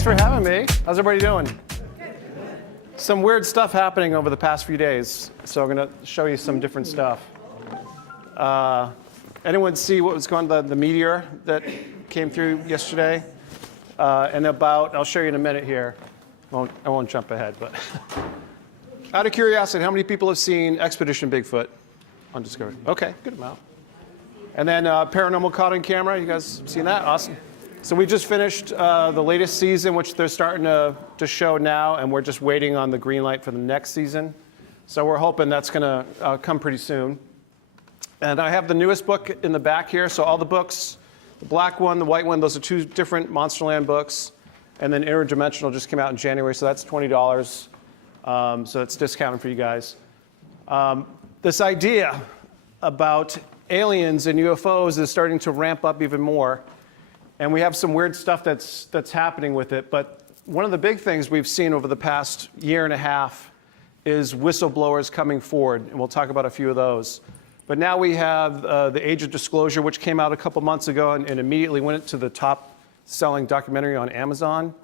Thanks for having me. How's everybody doing? Some weird stuff happening over the past few days, so I'm going to show you some different stuff. Anyone see what was going on, the meteor that came through yesterday? I'll show you in a minute here. I won't jump ahead, but out of curiosity, how many people have seen Expedition Bigfoot on Discovery? Okay, good amount. And then Paranormal Caught on Camera, you guys seen that? Awesome. So we just finished the latest season, which they're starting to show now, and we're just waiting on the green light for the next season. So we're hoping that's going to come pretty soon. And I have the newest book in the back here. So all the books, the black one, the white one, those are two different Monsterland books. And then Interdimensional just came out in January, so that's $20. So it's discounted for you guys. This idea about aliens and UFOs is starting to ramp up even more. And we have some weird stuff that's happening with it. But one of the big things we've seen over the past year and a half is whistleblowers coming forward. And we'll talk about a few of those. But now we have the Age of Disclosure, which came out a couple months ago and immediately went to the top-selling documentary on Amazon.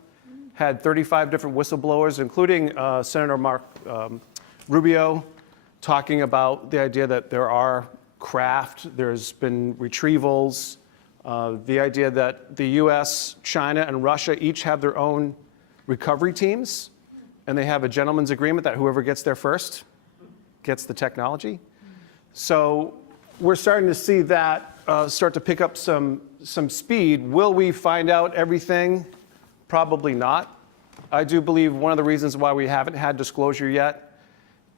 Had 35 different whistleblowers, including Senator Mark Rubio, talking about the idea that there are craft, there's been retrievals, the idea that the US, China, and Russia each have their own recovery teams, and they have a gentleman's agreement that whoever gets there first gets the technology. So we're starting to see that start to pick up some speed. Will we find out everything? Probably not. I do believe one of the reasons why we haven't had disclosure yet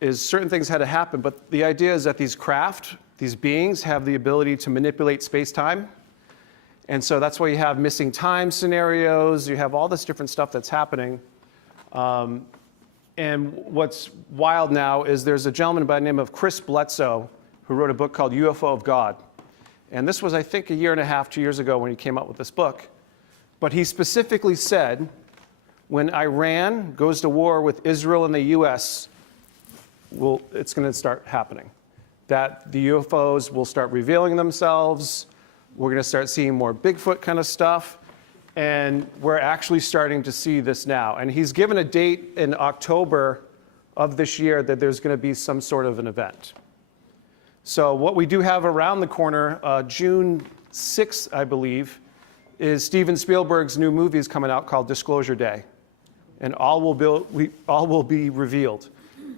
is certain things had to happen, but the idea is that these craft, these beings, have the ability to manipulate space-time. And so that's why you have missing time scenarios, you have all this different stuff that's happening. And what's wild now is there's a gentleman by the name of Chris Bledsoe who wrote a book called UFO of God. And this was, I think, 1.5 years, 2 years ago when he came out with this book. But he specifically said, when Iran goes to war with Israel and the US, it's going to start happening. That the UFOs will start revealing themselves. We're going to start seeing more Bigfoot kind of stuff. And we're actually starting to see this now. And he's given a date in October of this year that there's going to be some sort of an event. So what we do have around the corner, June 6th, I believe, is Steven Spielberg's new movie is coming out called Disclosure Day. And all will be revealed.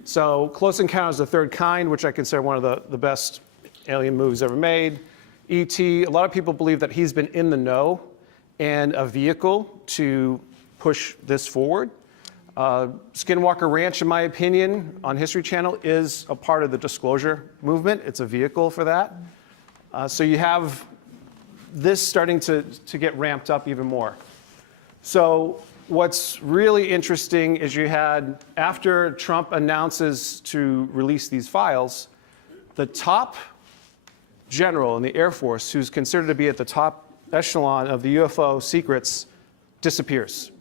So Close Encounters of the Third Kind, which I consider one of the best alien movies ever made. E.T., a lot of people believe that he's been in the know and a vehicle to push this forward. Skinwalker Ranch, in my opinion, on History Channel is a part of the disclosure movement. It's a vehicle for that. So you have this starting to get ramped up even more. So what's really interesting is you had, after Trump announces to release these files, the top general in the Air Force, who's considered to be at the top echelon of the UFO secrets, disappears.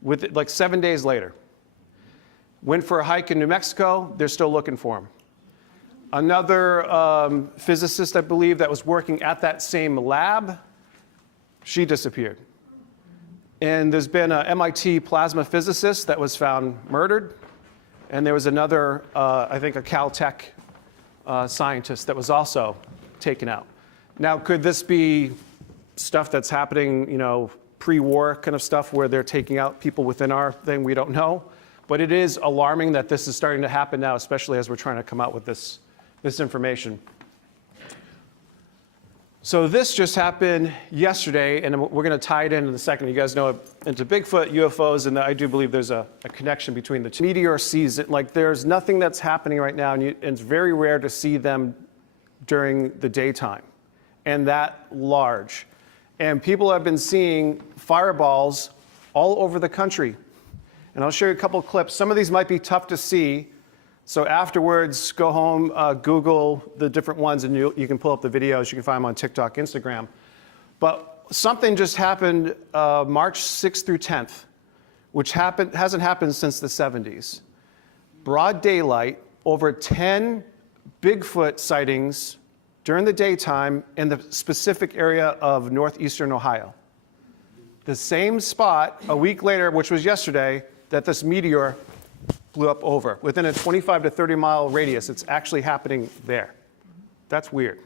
With like 7 days later. Went for a hike in New Mexico, they're still looking for him. Another physicist, I believe, that was working at that same lab, she disappeared. And there's been an MIT plasma physicist that was found murdered. And there was another, I think, a Caltech scientist that was also taken out. Now, could this be stuff that's happening, pre-war kind of stuff where they're taking out people within our thing? We don't know. But it is alarming that this is starting to happen now, especially as we're trying to come out with this information. So this just happened yesterday, and we're going to tie it in a second. You guys know into Bigfoot, UFOs, and I do believe there's a connection between the two. Meteor season, like there's nothing that's happening right now, and it's very rare to see them during the daytime, and that large. And people have been seeing fireballs all over the country. And I'll show you a couple of clips. Some of these might be tough to see. So afterwards, go home, Google the different ones, and you can pull up the videos. You can find them on TikTok, Instagram. But something just happened March 6th through 10th, which hasn't happened since the 70s. Broad daylight, over 10 Bigfoot sightings during the daytime in the specific area of northeastern Ohio. the same spot a week later, which was yesterday, that this meteor blew up over. Within a 25 to 30 mile radius, it's actually happening there. That's weird.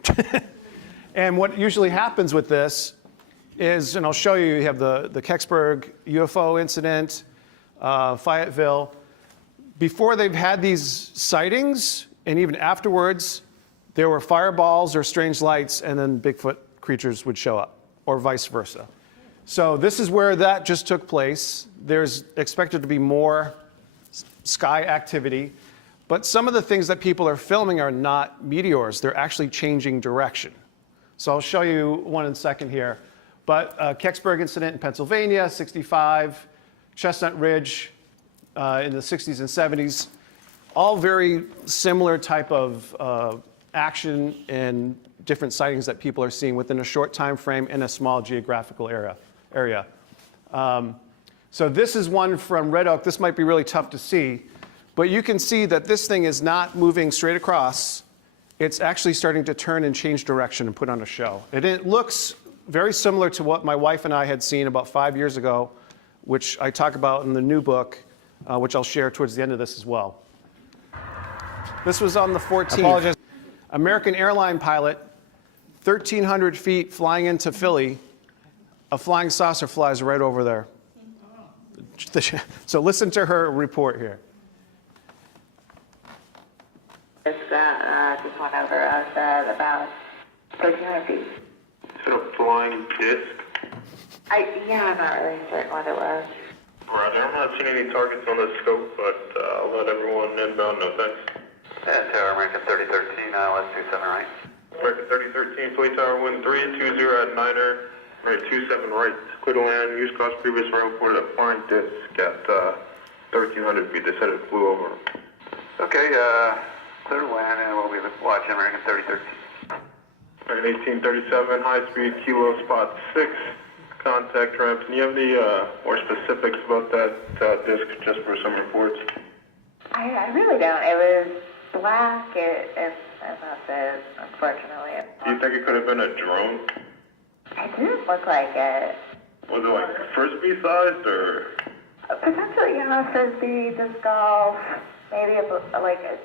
And what usually happens with this is, and I'll show you, you have the Kecksburg UFO incident, Fayetteville. Before they've had these sightings, and even afterwards, there were fireballs or strange lights, and then Bigfoot creatures would show up, or vice versa. So this is where that just took place. There's expected to be more sky activity, but some of the things that people are filming are not meteors. They're actually changing direction. So I'll show you one in a second here. But Kecksburg incident in Pennsylvania, 65, Chestnut Ridge in the 60s and 70s, all very similar type of action and different sightings that people are seeing within a short time frame in a small geographical area. So this is one from Red Oak. This might be really tough to see, but you can see that this thing is not moving straight across. It's actually starting to turn and change direction and put on a show. And it looks very similar to what my wife and I had seen about 5 years ago, which I talk about in the new book, which I'll share towards the end of this as well. This was on the 14th. I apologize. American airline pilot, 1,300 feet flying into Philly, a flying saucer flies right over there. So listen to her report here. Just went over us at about 1,300 feet. Is it a flying disc? Yeah, I'm not really certain what it was. Roger, I'm not seeing any targets on the scope, but I'll let everyone inbound know. Thanks. Tower American 3013, let's do 7 right. American 3013, Flight Tower 1320 at Niner, right 27 right. Clear to land, use cross previous route, reported a flying disc at 1,300 feet. They said it flew over. Okay, clear to land, and we'll be watching American 3013. American 1837, high speed, kilo spot 6, contact ramps. And you have any more specifics about that disc, just for some reports? I really don't. It was black. It's massive, unfortunately. Do you think it could have been a drone? It didn't look like it. Was it like frisbee sized or? Potentially, frisbee, disc golf, maybe like a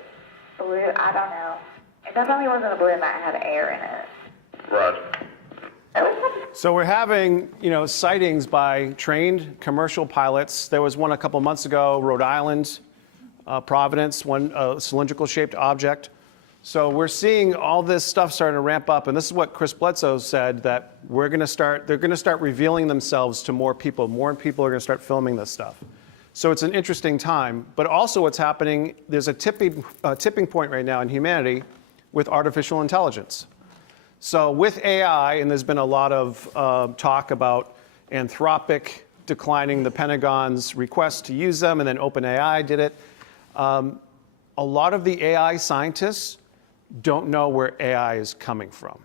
balloon. I don't know. It definitely wasn't a balloon that had air in it. Roger. So we're having, sightings by trained commercial pilots. There was one a couple months ago, Rhode Island, Providence, one cylindrical-shaped object. So we're seeing all this stuff starting to ramp up, and this is what Chris Bledsoe said, that they're going to start revealing themselves to more people. More people are going to start filming this stuff. So it's an interesting time. But also what's happening, there's a tipping point right now in humanity with artificial intelligence. So with AI, and there's been a lot of talk about Anthropic declining the Pentagon's request to use them, and then OpenAI did it. A lot of the AI scientists don't know where AI is coming from.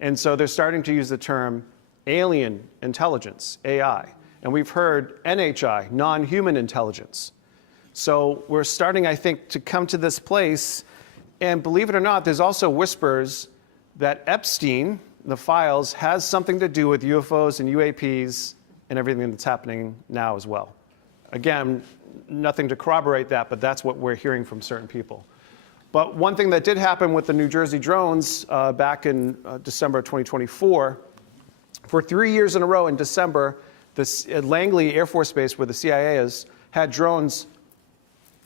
And so they're starting to use the term alien intelligence, AI. And we've heard NHI, non-human intelligence. So we're starting, I think, to come to this place. And believe it or not, there's also whispers that Epstein, the files, has something to do with UFOs and UAPs and everything that's happening now as well. Again, nothing to corroborate that, but that's what we're hearing from certain people. But one thing that did happen with the New Jersey drones back in December 2024, for 3 years in a row in December, at Langley Air Force Base, where the CIA is, had drones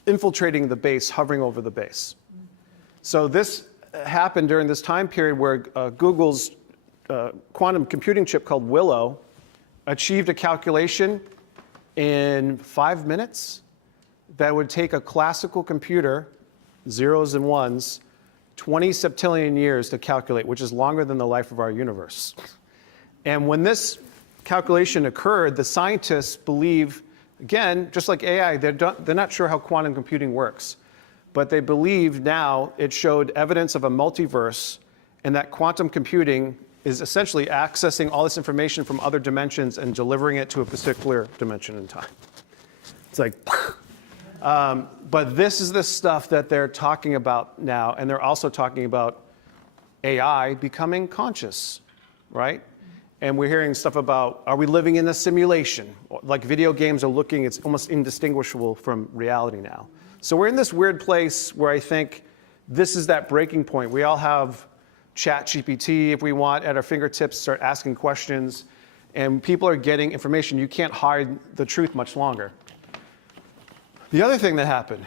infiltrating the base, hovering over the base. So this happened during this time period where Google's quantum computing chip called Willow achieved a calculation in 5 minutes that would take a classical computer, zeros and ones, 20 septillion years to calculate, which is longer than the life of our universe. And when this calculation occurred, the scientists believe, again, just like AI, they're not sure how quantum computing works, but they believe now it showed evidence of a multiverse, and that quantum computing is essentially accessing all this information from other dimensions and delivering it to a particular dimension in time. It's like, but this is the stuff that they're talking about now, and they're also talking about AI becoming conscious, right? And we're hearing stuff about, are we living in a simulation? Like video games are looking, it's almost indistinguishable from reality now. So we're in this weird place where I think this is that breaking point. We all have ChatGPT, if we want, at our fingertips, start asking questions, and people are getting information. You can't hide the truth much longer. The other thing that happened,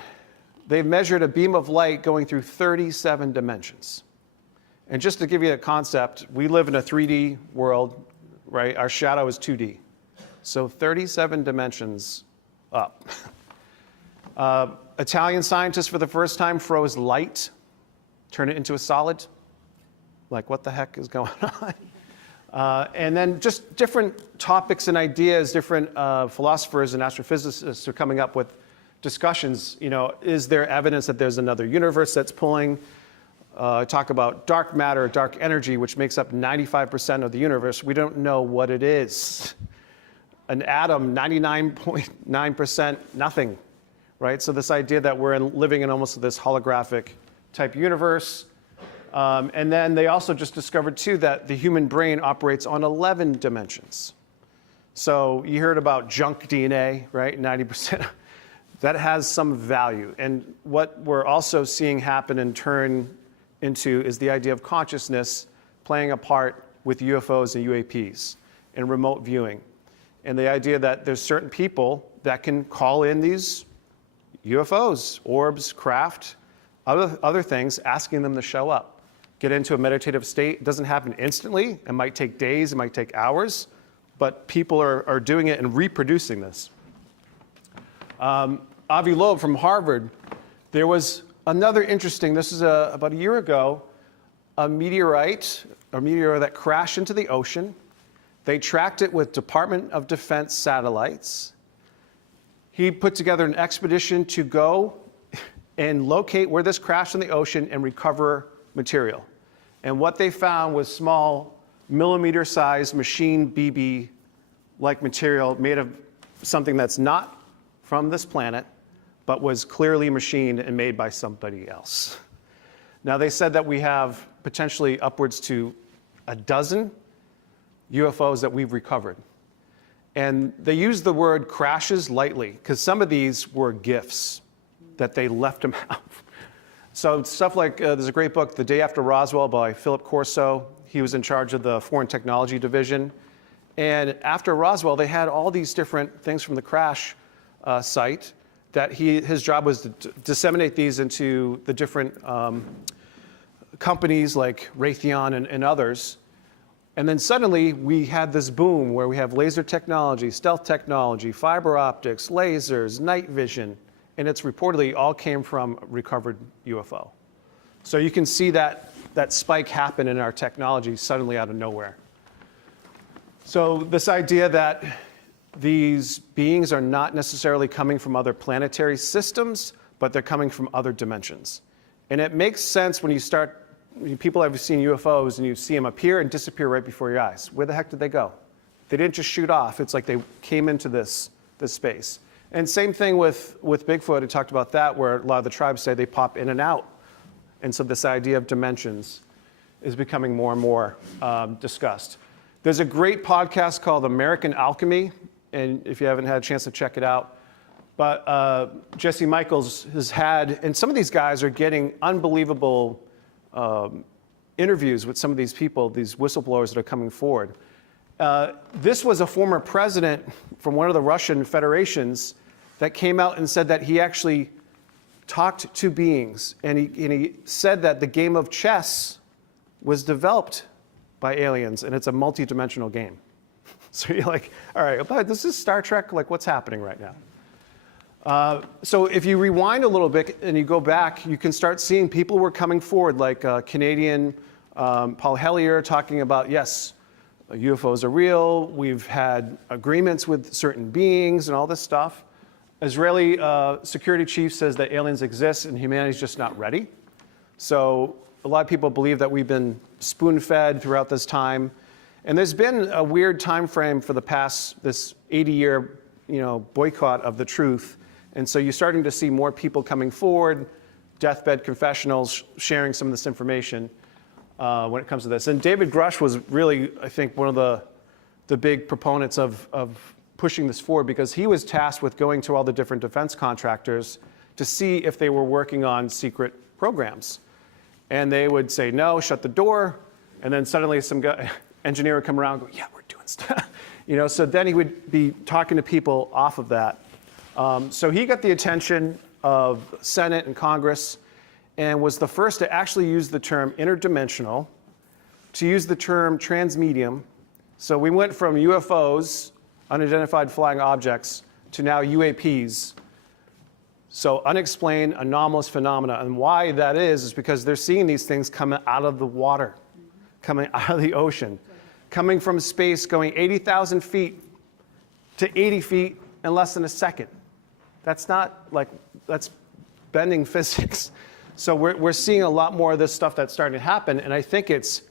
they've measured a beam of light going through 37 dimensions. And just to give you a concept, we live in a 3D world, right? Our shadow is 2D. So 37 dimensions up. Italian scientists for the first time froze light, turned it into a solid. Like, what the heck is going on? And then just different topics and ideas, different philosophers and astrophysicists are coming up with discussions. You know, is there evidence that there's another universe that's pulling? Talk about dark matter, dark energy, which makes up 95% of the universe. We don't know what it is. An atom, 99.9% nothing, right? So this idea that we're living in almost this holographic type universe. And then they also just discovered, too, that the human brain operates on 11 dimensions. So you heard about junk DNA, right? 90%. That has some value. And what we're also seeing happen and turn into is the idea of consciousness playing a part with UFOs and UAPs and remote viewing. And the idea that there's certain people that can call in these UFOs, orbs, craft, other things, asking them to show up, get into a meditative state. It doesn't happen instantly. It might take days, it might take hours, but people are doing it and reproducing this. Avi Loeb from Harvard, there was another interesting, this is about a year ago, a meteor that crashed into the ocean. They tracked it with Department of Defense satellites. He put together an expedition to go and locate where this crashed in the ocean and recover material. And what they found was small millimeter-sized machine BB-like material made of something that's not from this planet, but was clearly machined and made by somebody else. Now, they said that we have potentially upwards to a dozen UFOs that we've recovered. And they used the word crashes lightly, because some of these were gifts that they left them out. So stuff like, there's a great book, The Day After Roswell by Philip Corso. He was in charge of the Foreign Technology Division. And after Roswell, they had all these different things from the crash site that his job was to disseminate these into the different companies like Raytheon and others. And then suddenly we had this boom where we have laser technology, stealth technology, fiber optics, lasers, night vision, and it's reportedly all came from recovered UFO. So you can see that spike happen in our technology suddenly out of nowhere. So this idea that these beings are not necessarily coming from other planetary systems, but they're coming from other dimensions. And it makes sense when you start, people have seen UFOs and you see them appear and disappear right before your eyes. Where the heck did they go? They didn't just shoot off. It's like they came into this space. And same thing with Bigfoot. I talked about that, where a lot of the tribes say they pop in and out. And so this idea of dimensions is becoming more and more discussed. There's a great podcast called American Alchemy, and if you haven't had a chance to check it out, but Jesse Michaels has had, and some of these guys are getting unbelievable interviews with some of these people, these whistleblowers that are coming forward. This was a former president from one of the Russian federations that came out and said that he actually talked to beings, and he said that the game of chess was developed by aliens, and it's a multi-dimensional game. So you're like, all right, but this is Star Trek, like what's happening right now? So if you rewind a little bit and you go back, you can start seeing people were coming forward, like Canadian Paul Hellyer talking about, yes, UFOs are real. We've had agreements with certain beings and all this stuff. Israeli security chief says that aliens exist and humanity's just not ready. So a lot of people believe that we've been spoon-fed throughout this time. And there's been a weird time frame for the past, this 80-year boycott of the truth. And so you're starting to see more people coming forward, deathbed confessionals, sharing some of this information when it comes to this. And David Grush was really, I think, one of the the big proponents of pushing this forward, because he was tasked with going to all the different defense contractors to see if they were working on secret programs. And they would say no, shut the door, and then suddenly some engineer would come around and go, yeah, we're doing stuff. So then he would be talking to people off of that. So he got the attention of Senate and Congress and was the first to actually use the term interdimensional, to use the term transmedium. So we went from UFOs, unidentified flying objects, to now UAPs. So unexplained anomalous phenomena. And why that is because they're seeing these things coming out of the water, coming out of the ocean, coming from space, going 80,000 feet to 80 feet in less than a second. That's not like, that's bending physics. So we're seeing a lot more of this stuff that's starting to happen. And I think it's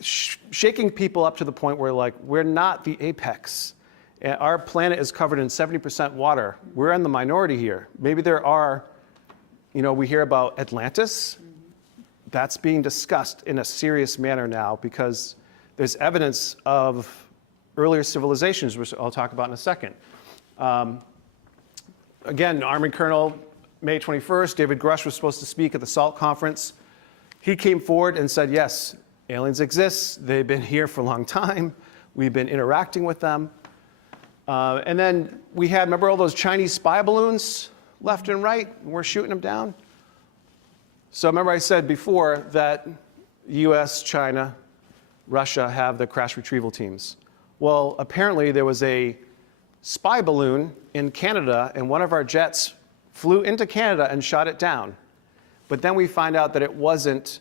shaking people up to the point where, like, we're not the apex. Our planet is covered in 70% water. We're in the minority here. Maybe there are, we hear about Atlantis. That's being discussed in a serious manner now because there's evidence of earlier civilizations, which I'll talk about in a second. Again, Army Colonel, May 21st, David Grush was supposed to speak at the SALT conference. He came forward and said, yes, aliens exist. They've been here for a long time. We've been interacting with them. And then we had, remember all those Chinese spy balloons left and right? We're shooting them down. So remember I said before that US, China, Russia have the crash retrieval teams. Well, apparently there was a spy balloon in Canada and one of our jets flew into Canada and shot it down. But then we find out that it wasn't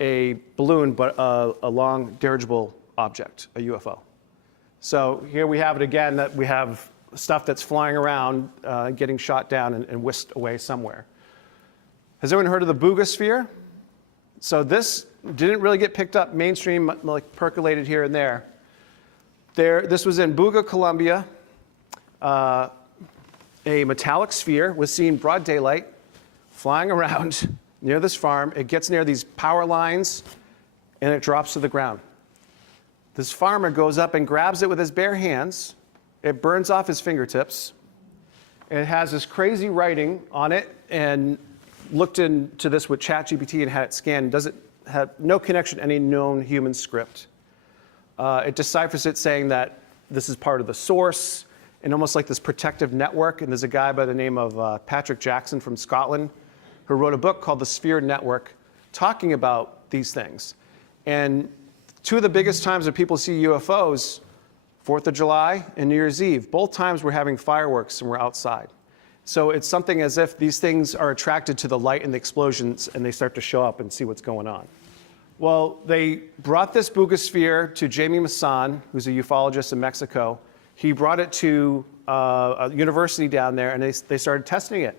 a balloon, but a long dirigible object, a UFO. So here we have it again, that we have stuff that's flying around, getting shot down and whisked away somewhere. Has everyone heard of the boogosphere? So this didn't really get picked up mainstream, like percolated here and there. This was in Buga, Colombia. A metallic sphere was seen broad daylight, flying around near this farm. It gets near these power lines, and it drops to the ground. This farmer goes up and grabs it with his bare hands. It burns off his fingertips. It has this crazy writing on it, and looked into this with ChatGPT and had it scanned. Doesn't have no connection to any known human script. It deciphers it, saying that this is part of the source, and almost like this protective network. And there's a guy by the name of Patrick Jackson from Scotland who wrote a book called The Sphere Network, talking about these things. And two of the biggest times that people see UFOs, 4th of July and New Year's Eve. Both times we're having fireworks and we're outside. So it's something as if these things are attracted to the light and the explosions, and they start to show up and see what's going on. Well, they brought this boogosphere to Jamie Maussan, who's a ufologist in Mexico. He brought it to a university down there, and they started testing it.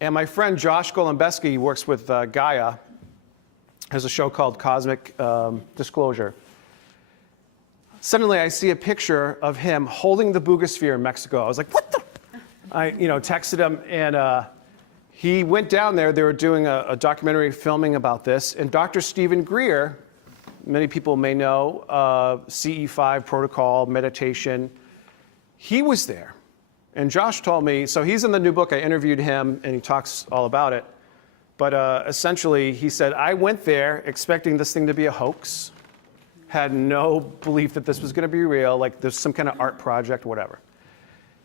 And my friend Josh Golembeski works with Gaia, has a show called Cosmic Disclosure. Suddenly I see a picture of him holding the boogosphere in Mexico. I was like, what the? I texted him, and he went down there. They were doing a documentary filming about this, and Dr. Stephen Greer, many people may know, CE5 protocol, meditation, he was there. And Josh told me, so he's in the new book, I interviewed him, and he talks all about it. But essentially, he said, I went there expecting this thing to be a hoax, had no belief that this was going to be real, like there's some kind of art project, whatever.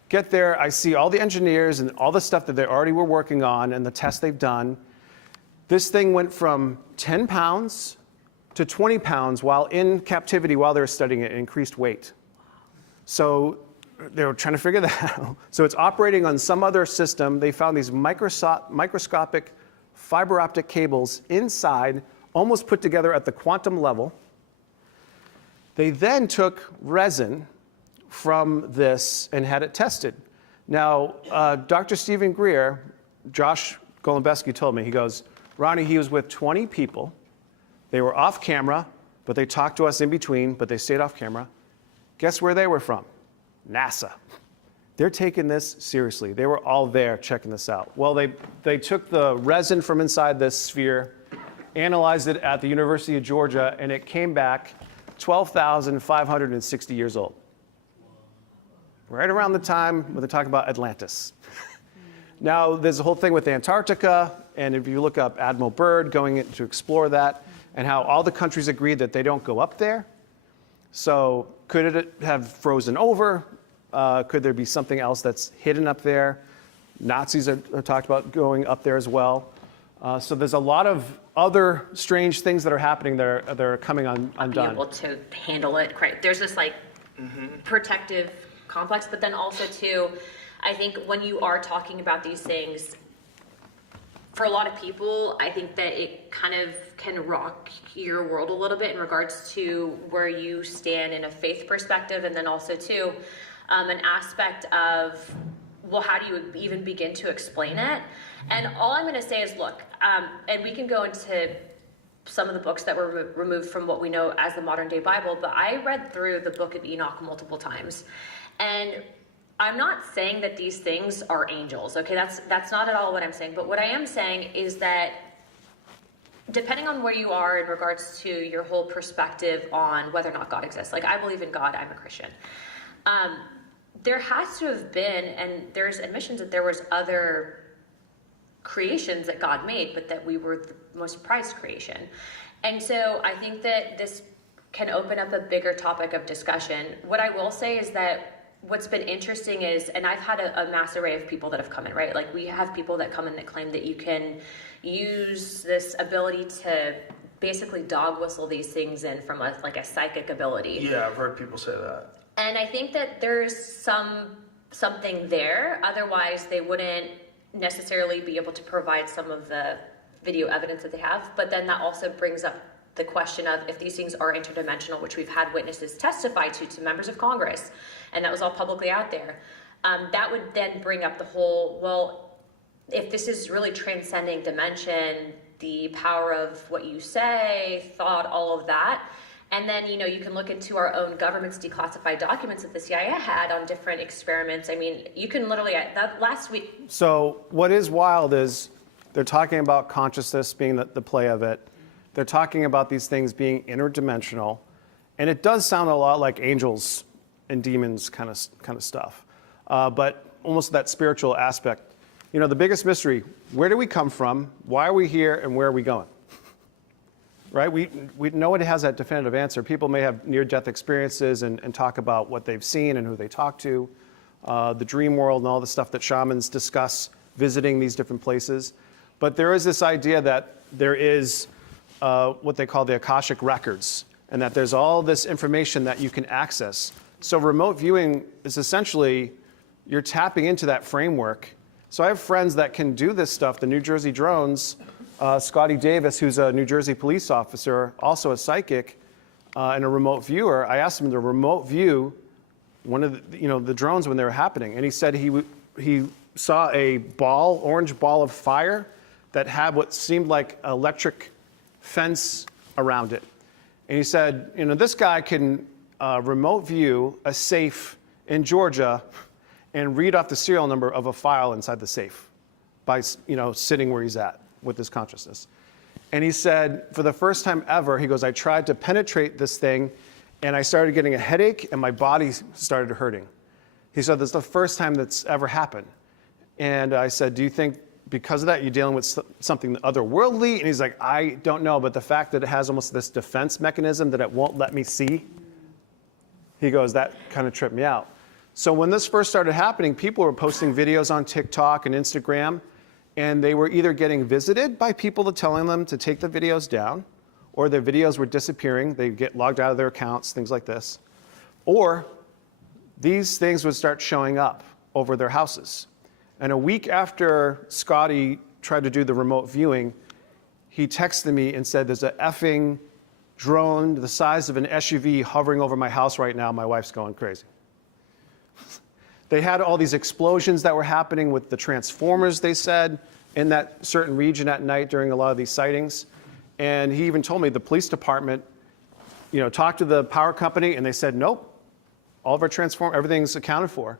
Get there, I see all the engineers and all the stuff that they already were working on and the tests they've done. This thing went from 10 pounds to 20 pounds while in captivity, while they were studying it, increased weight. So they were trying to figure that out. So it's operating on some other system. They found these microscopic fiber optic cables inside, almost put together at the quantum level. They then took resin from this and had it tested. Now, Dr. Stephen Greer, Josh Golembeski told me, he goes, Ronnie, he was with 20 people. They were off camera, but they talked to us in between, but they stayed off camera. Guess where they were from? NASA. They're taking this seriously. They were all there checking this out. Well, they took the resin from inside this sphere, analyzed it at the University of Georgia, and it came back 12,560 years old. Right around the time when they talk about Atlantis. Now, there's a whole thing with Antarctica, and if you look up Admiral Byrd going in to explore that, and how all the countries agreed that they don't go up there. So could it have frozen over? Could there be something else that's hidden up there? Nazis have talked about going up there as well. So there's a lot of other strange things that are happening that are coming undone. Be able to handle it. Correct. There's this like protective complex, but then also too, I think when you are talking about these things, for a lot of people, I think that it kind of can rock your world a little bit in regards to where you stand in a faith perspective, and then also too, an aspect of, well, how do you even begin to explain it? And all I'm going to say is, look, and we can go into some of the books that were removed from what we know as the modern day Bible, but I read through the book of Enoch multiple times. And I'm not saying that these things are angels, okay? That's not at all what I'm saying. But what I am saying is that depending on where you are in regards to your whole perspective on whether or not God exists, like I believe in God, I'm a Christian. There has to have been, and there's admissions that there was other creations that God made, but that we were the most prized creation. And so I think that this can open up a bigger topic of discussion. What I will say is that what's been interesting is, and I've had a mass array of people that have come in, right? Like we have people that come in that claim that you can use this ability to basically dog whistle these things in from a psychic ability. Yeah, I've heard people say that. And I think that there's something there. Otherwise, they wouldn't necessarily be able to provide some of the video evidence that they have. But then that also brings up the question of if these things are interdimensional, which we've had witnesses testify to members of Congress, and that was all publicly out there. That would then bring up the whole, well, if this is really transcending dimension, the power of what you say, thought, all of that. And then, you can look into our own government's declassified documents that the CIA had on different experiments. I mean, you can literally, that last week. So what is wild is they're talking about consciousness being the play of it. They're talking about these things being interdimensional. And it does sound a lot like angels and demons kind of stuff. But almost that spiritual aspect. The biggest mystery, where do we come from? Why are we here? And where are we going? Right? No one has that definitive answer. People may have near-death experiences and talk about what they've seen and who they talk to, the dream world and all the stuff that shamans discuss visiting these different places. But there is this idea that there is what they call the Akashic records, and that there's all this information that you can access. So remote viewing is essentially, you're tapping into that framework. So I have friends that can do this stuff, the New Jersey drones. Scotty Davis, who's a New Jersey police officer, also a psychic and a remote viewer, I asked him to remote view one of the drones when they were happening. And he said he saw a orange ball of fire that had what seemed like electric fence around it. And he said, this guy can remote view a safe in Georgia and read off the serial number of a file inside the safe by, sitting where he's at with his consciousness. And he said, for the first time ever, he goes, I tried to penetrate this thing and I started getting a headache and my body started hurting. He said, this is the first time that's ever happened. And I said, do you think because of that you're dealing with something otherworldly? And he's like, I don't know, but the fact that it has almost this defense mechanism that it won't let me see, he goes, that kind of tripped me out. So when this first started happening, people were posting videos on TikTok and Instagram, and they were either getting visited by people telling them to take the videos down, or their videos were disappearing. They'd get logged out of their accounts, things like this. Or these things would start showing up over their houses. And a week after Scotty tried to do the remote viewing, he texted me and said, there's an effing drone the size of an SUV hovering over my house right now. My wife's going crazy. They had all these explosions that were happening with the transformers, they said, in that certain region at night during a lot of these sightings. And he even told me the police department, talked to the power company and they said, nope, all of our everything's accounted for.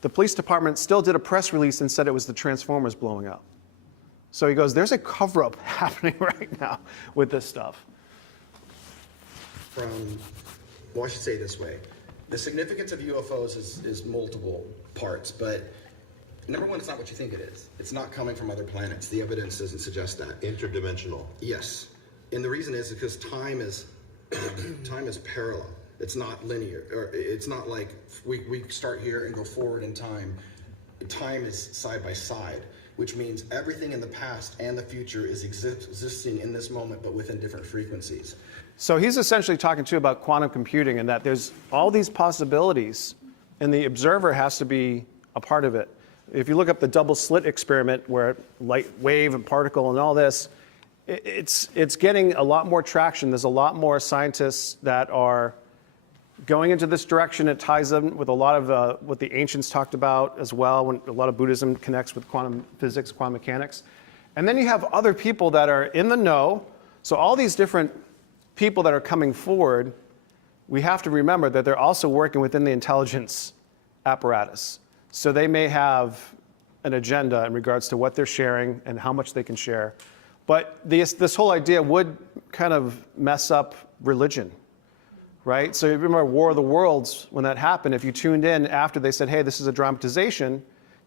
The police department still did a press release and said it was the transformers blowing up. So he goes, there's a cover-up happening right now with this stuff. from, well, I should say it this way. The significance of UFOs is multiple parts, but number one, it's not what you think it is. It's not coming from other planets. The evidence doesn't suggest that. Interdimensional. Yes. And the reason is because time is parallel. It's not linear. Or it's not like we start here and go forward in time. Time is side by side, which means everything in the past and the future is existing in this moment, but within different frequencies. So he's essentially talking to you about quantum computing and that there's all these possibilities, and the observer has to be a part of it. If you look up the double slit experiment where light wave and particle and all this, it's getting a lot more traction. There's a lot more scientists that are going into this direction. It ties them with a lot of what the ancients talked about as well, when a lot of Buddhism connects with quantum physics, quantum mechanics. And then you have other people that are in the know. So all these different people that are coming forward, we have to remember that they're also working within the intelligence apparatus. So they may have an agenda in regards to what they're sharing and how much they can share. But this whole idea would kind of mess up religion, right? So you remember War of the Worlds, when that happened, if you tuned in after they said, hey, this is a dramatization,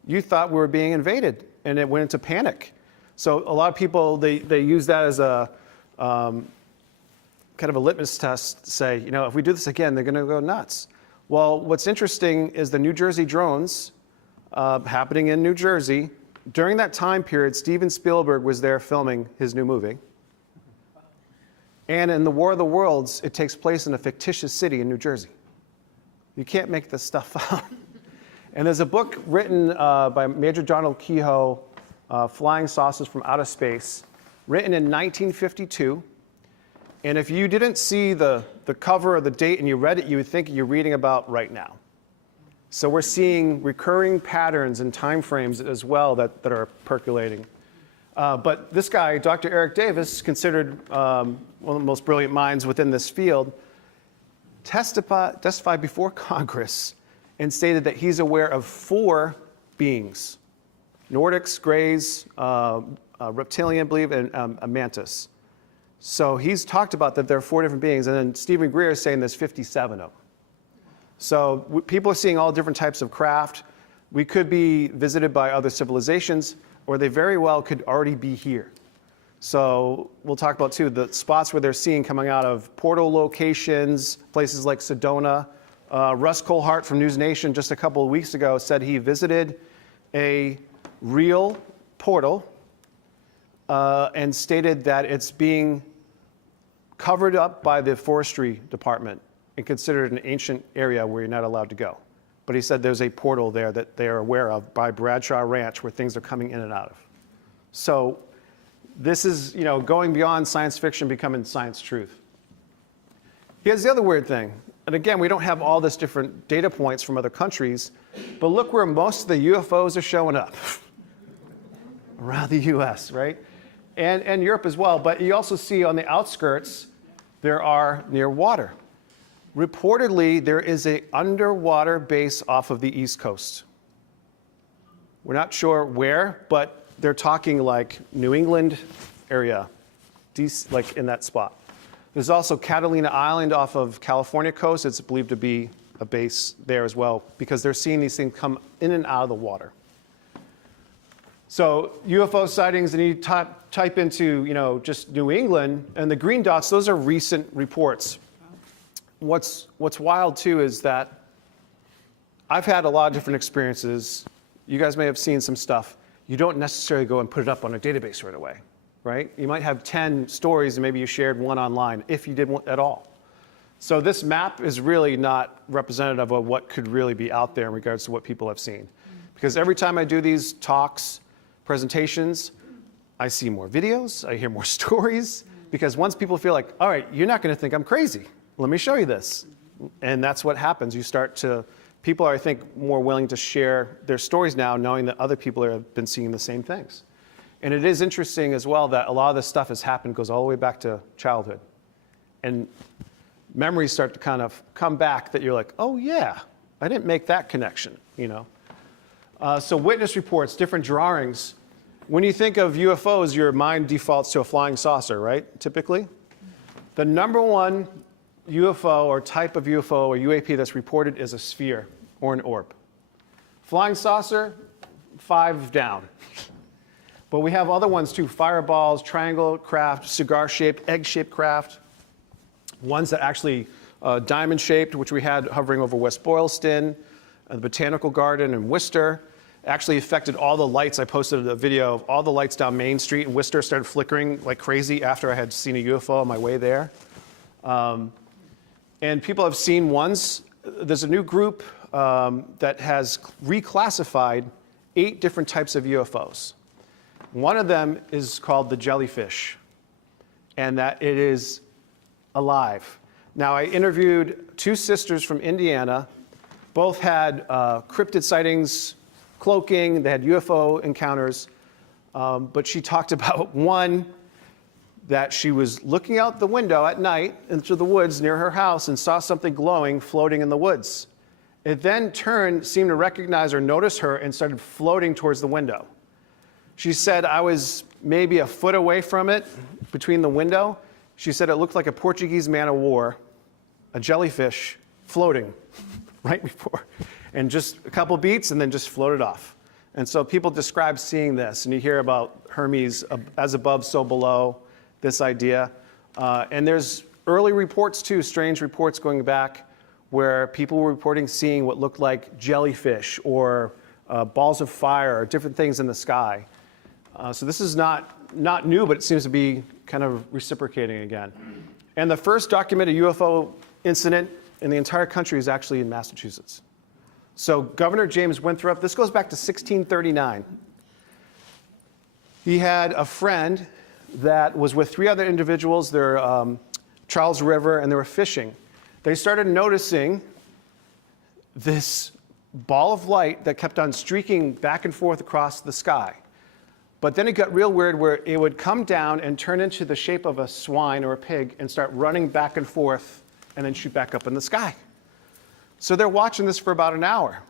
you thought we were being invaded, and it went into panic. So a lot of people, they use that as a kind of a litmus test to say, you know, if we do this again, they're going to go nuts. Well, what's interesting is the New Jersey drones happening in New Jersey. During that time period, Steven Spielberg was there filming his new movie. And in the War of the Worlds, it takes place in a fictitious city in New Jersey. You can't make this stuff up. And there's a book written by Major Donald Kehoe, Flying Saucers from Outer Space, written in 1952. And if you didn't see the cover or the date and you read it, you would think you're reading about right now. So we're seeing recurring patterns and time frames as well that are percolating. But this guy, Dr. Eric Davis, considered one of the most brilliant minds within this field, testified before Congress and stated that he's aware of 4 beings: Nordics, Greys, reptilian, I believe, and a mantis. So he's talked about that there are 4 different beings, and then Stephen Greer is saying there's 57 of them. So people are seeing all different types of craft. We could be visited by other civilizations, or they very well could already be here. So we'll talk about, too, the spots where they're seeing coming out of portal locations, places like Sedona. Russ Colhart from News Nation just a couple of weeks ago said he visited a real portal and stated that it's being covered up by the forestry department and considered an ancient area where you're not allowed to go. But he said there's a portal there that they are aware of by Bradshaw Ranch where things are coming in and out of. So this is, you know, going beyond science fiction, becoming science truth. Here's the other weird thing. And again, we don't have all this different data points from other countries, but look where most of the UFOs are showing up. Around the US, right? And Europe as well. But you also see on the outskirts, there are near water. Reportedly, there is an underwater base off of the East Coast. We're not sure where, but they're talking like New England area, like in that spot. There's also Catalina Island off of California coast. It's believed to be a base there as well because they're seeing these things come in and out of the water. So UFO sightings, and you type into, you know, just New England, and the green dots, those are recent reports. What's wild, too, is that I've had a lot of different experiences. You guys may have seen some stuff. You don't necessarily go and put it up on a database right away, right? You might have 10 stories, and maybe you shared one online, if you did one at all. So this map is really not representative of what could really be out there in regards to what people have seen. Because every time I do these talks, presentations, I see more videos, I hear more stories, because once people feel like, all right, you're not going to think I'm crazy. Let me show you this. And that's what happens. You start to, people are, I think, more willing to share their stories now, knowing that other people have been seeing the same things. And it is interesting as well that a lot of this stuff has happened, goes all the way back to childhood. And memories start to kind of come back that you're like, oh yeah, I didn't make that connection, you know. So witness reports, different drawings. When you think of UFOs, your mind defaults to a flying saucer, right, typically? The number one UFO or type of UFO or UAP that's reported is a sphere or an orb. Flying saucer, 5 down. But we have other ones too, fireballs, triangle craft, cigar-shaped, egg-shaped craft, ones that actually diamond-shaped, which we had hovering over West Boylston, the Botanical Garden in Worcester. Actually affected all the lights. I posted a video of all the lights down Main Street in Worcester started flickering like crazy after I had seen a UFO on my way there. And people have seen ones. There's a new group that has reclassified 8 different types of UFOs. One of them is called the jellyfish, and that it is alive. Now, I interviewed 2 sisters from Indiana. Both had cryptid sightings, cloaking, they had UFO encounters, but she talked about one that she was looking out the window at night into the woods near her house and saw something glowing floating in the woods. It then turned, seemed to recognize or notice her and started floating towards the window. She said, I was maybe a foot away from it, between the window. She said it looked like a Portuguese man of war, a jellyfish floating right before. And just a couple beats and then just floated off. And so people describe seeing this, and you hear about Hermes, as above, so below, this idea. And there's early reports too, strange reports going back, where people were reporting seeing what looked like jellyfish or balls of fire or different things in the sky. So this is not new, but it seems to be kind of reciprocating again. And the first documented UFO incident in the entire country is actually in Massachusetts. So Governor James Winthrop, this goes back to 1639. He had a friend that was with 3 other individuals. They're Charles River, and they were fishing. They started noticing this ball of light that kept on streaking back and forth across the sky. But then it got real weird where it would come down and turn into the shape of a swine or a pig and start running back and forth and then shoot back up in the sky. So they're watching this for about an hour.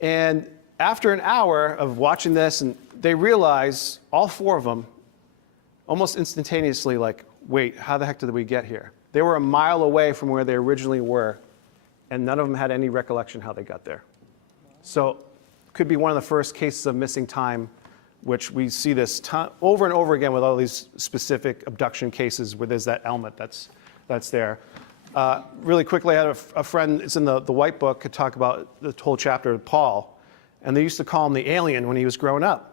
And after an hour of watching this, and they realize, all 4 of them, almost instantaneously, like, wait, how the heck did we get here? They were a mile away from where they originally were, and none of them had any recollection how they got there. So could be one of the first cases of missing time, which we see this over and over again with all these specific abduction cases where there's that element that's there. Really quickly, I had a friend, it's in the White Book, could talk about the whole chapter of Paul, and they used to call him the alien when he was growing up.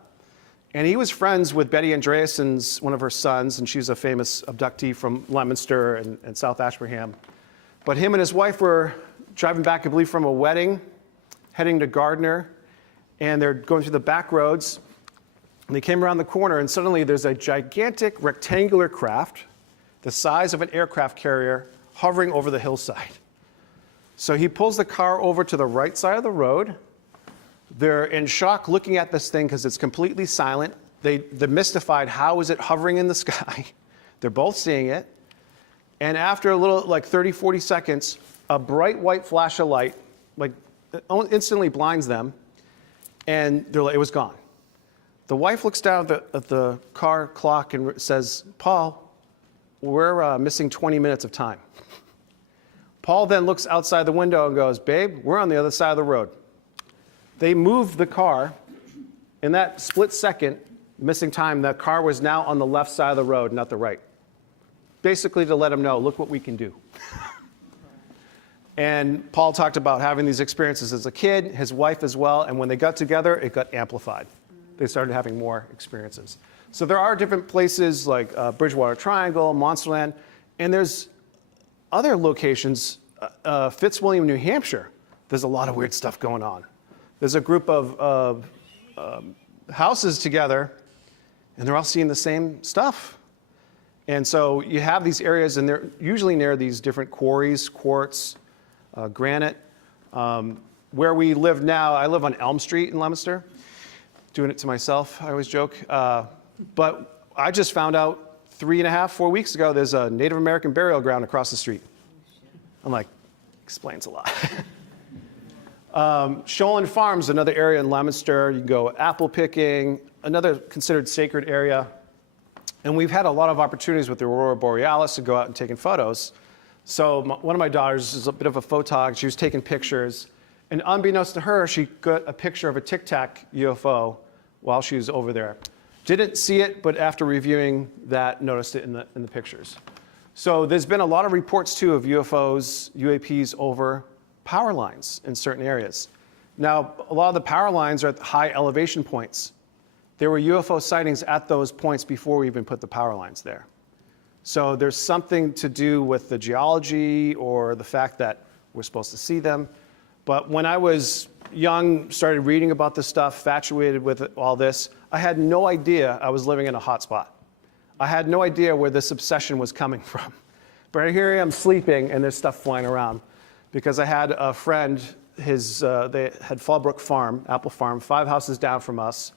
And he was friends with Betty Andreassen's, one of her sons, and she's a famous abductee from Leominster and South Ashburnham. But him and his wife were driving back, I believe, from a wedding, heading to Gardner, and they're going through the back roads, and they came around the corner, and suddenly there's a gigantic rectangular craft, the size of an aircraft carrier, hovering over the hillside. So he pulls the car over to the right side of the road. They're in shock looking at this thing because it's completely silent. They're mystified, how is it hovering in the sky? They're both seeing it. And after a little, like 30, 40 seconds, a bright white flash of light, like instantly blinds them, and they're like, it was gone. The wife looks down at the car clock and says, Paul, we're missing 20 minutes of time. Paul then looks outside the window and goes, babe, we're on the other side of the road. They moved the car. In that split second, missing time, the car was now on the left side of the road, not the right. Basically to let them know, look what we can do. And Paul talked about having these experiences as a kid, his wife as well, and when they got together, it got amplified. They started having more experiences. So there are different places like Bridgewater Triangle, Monsterland, and there's other locations, Fitzwilliam, New Hampshire. There's a lot of weird stuff going on. There's a group of houses together, and they're all seeing the same stuff. And so you have these areas, and they're usually near these different quarries, quartz, granite. Where we live now, I live on Elm Street in Leominster. Doing it to myself, I always joke. But I just found out 3.5, 4 weeks ago, there's a Native American burial ground across the street. I'm like, explains a lot. Shoalin Farms, another area in Leominster. You can go apple picking, another considered sacred area. And we've had a lot of opportunities with the Aurora Borealis to go out and taking photos. So one of my daughters is a bit of a photog. She was taking pictures. And unbeknownst to her, she got a picture of a Tic Tac UFO while she was over there. Didn't see it, but after reviewing that, noticed it in the pictures. So there's been a lot of reports, too, of UFOs, UAPs over power lines in certain areas. Now, a lot of the power lines are at high elevation points. There were UFO sightings at those points before we even put the power lines there. So there's something to do with the geology or the fact that we're supposed to see them. But when I was young, started reading about this stuff, infatuated with all this, I had no idea I was living in a hot spot. I had no idea where this obsession was coming from. But here I am sleeping, and there's stuff flying around. Because I had a friend, they had Fallbrook Farm, Apple Farm, 5 houses down from us.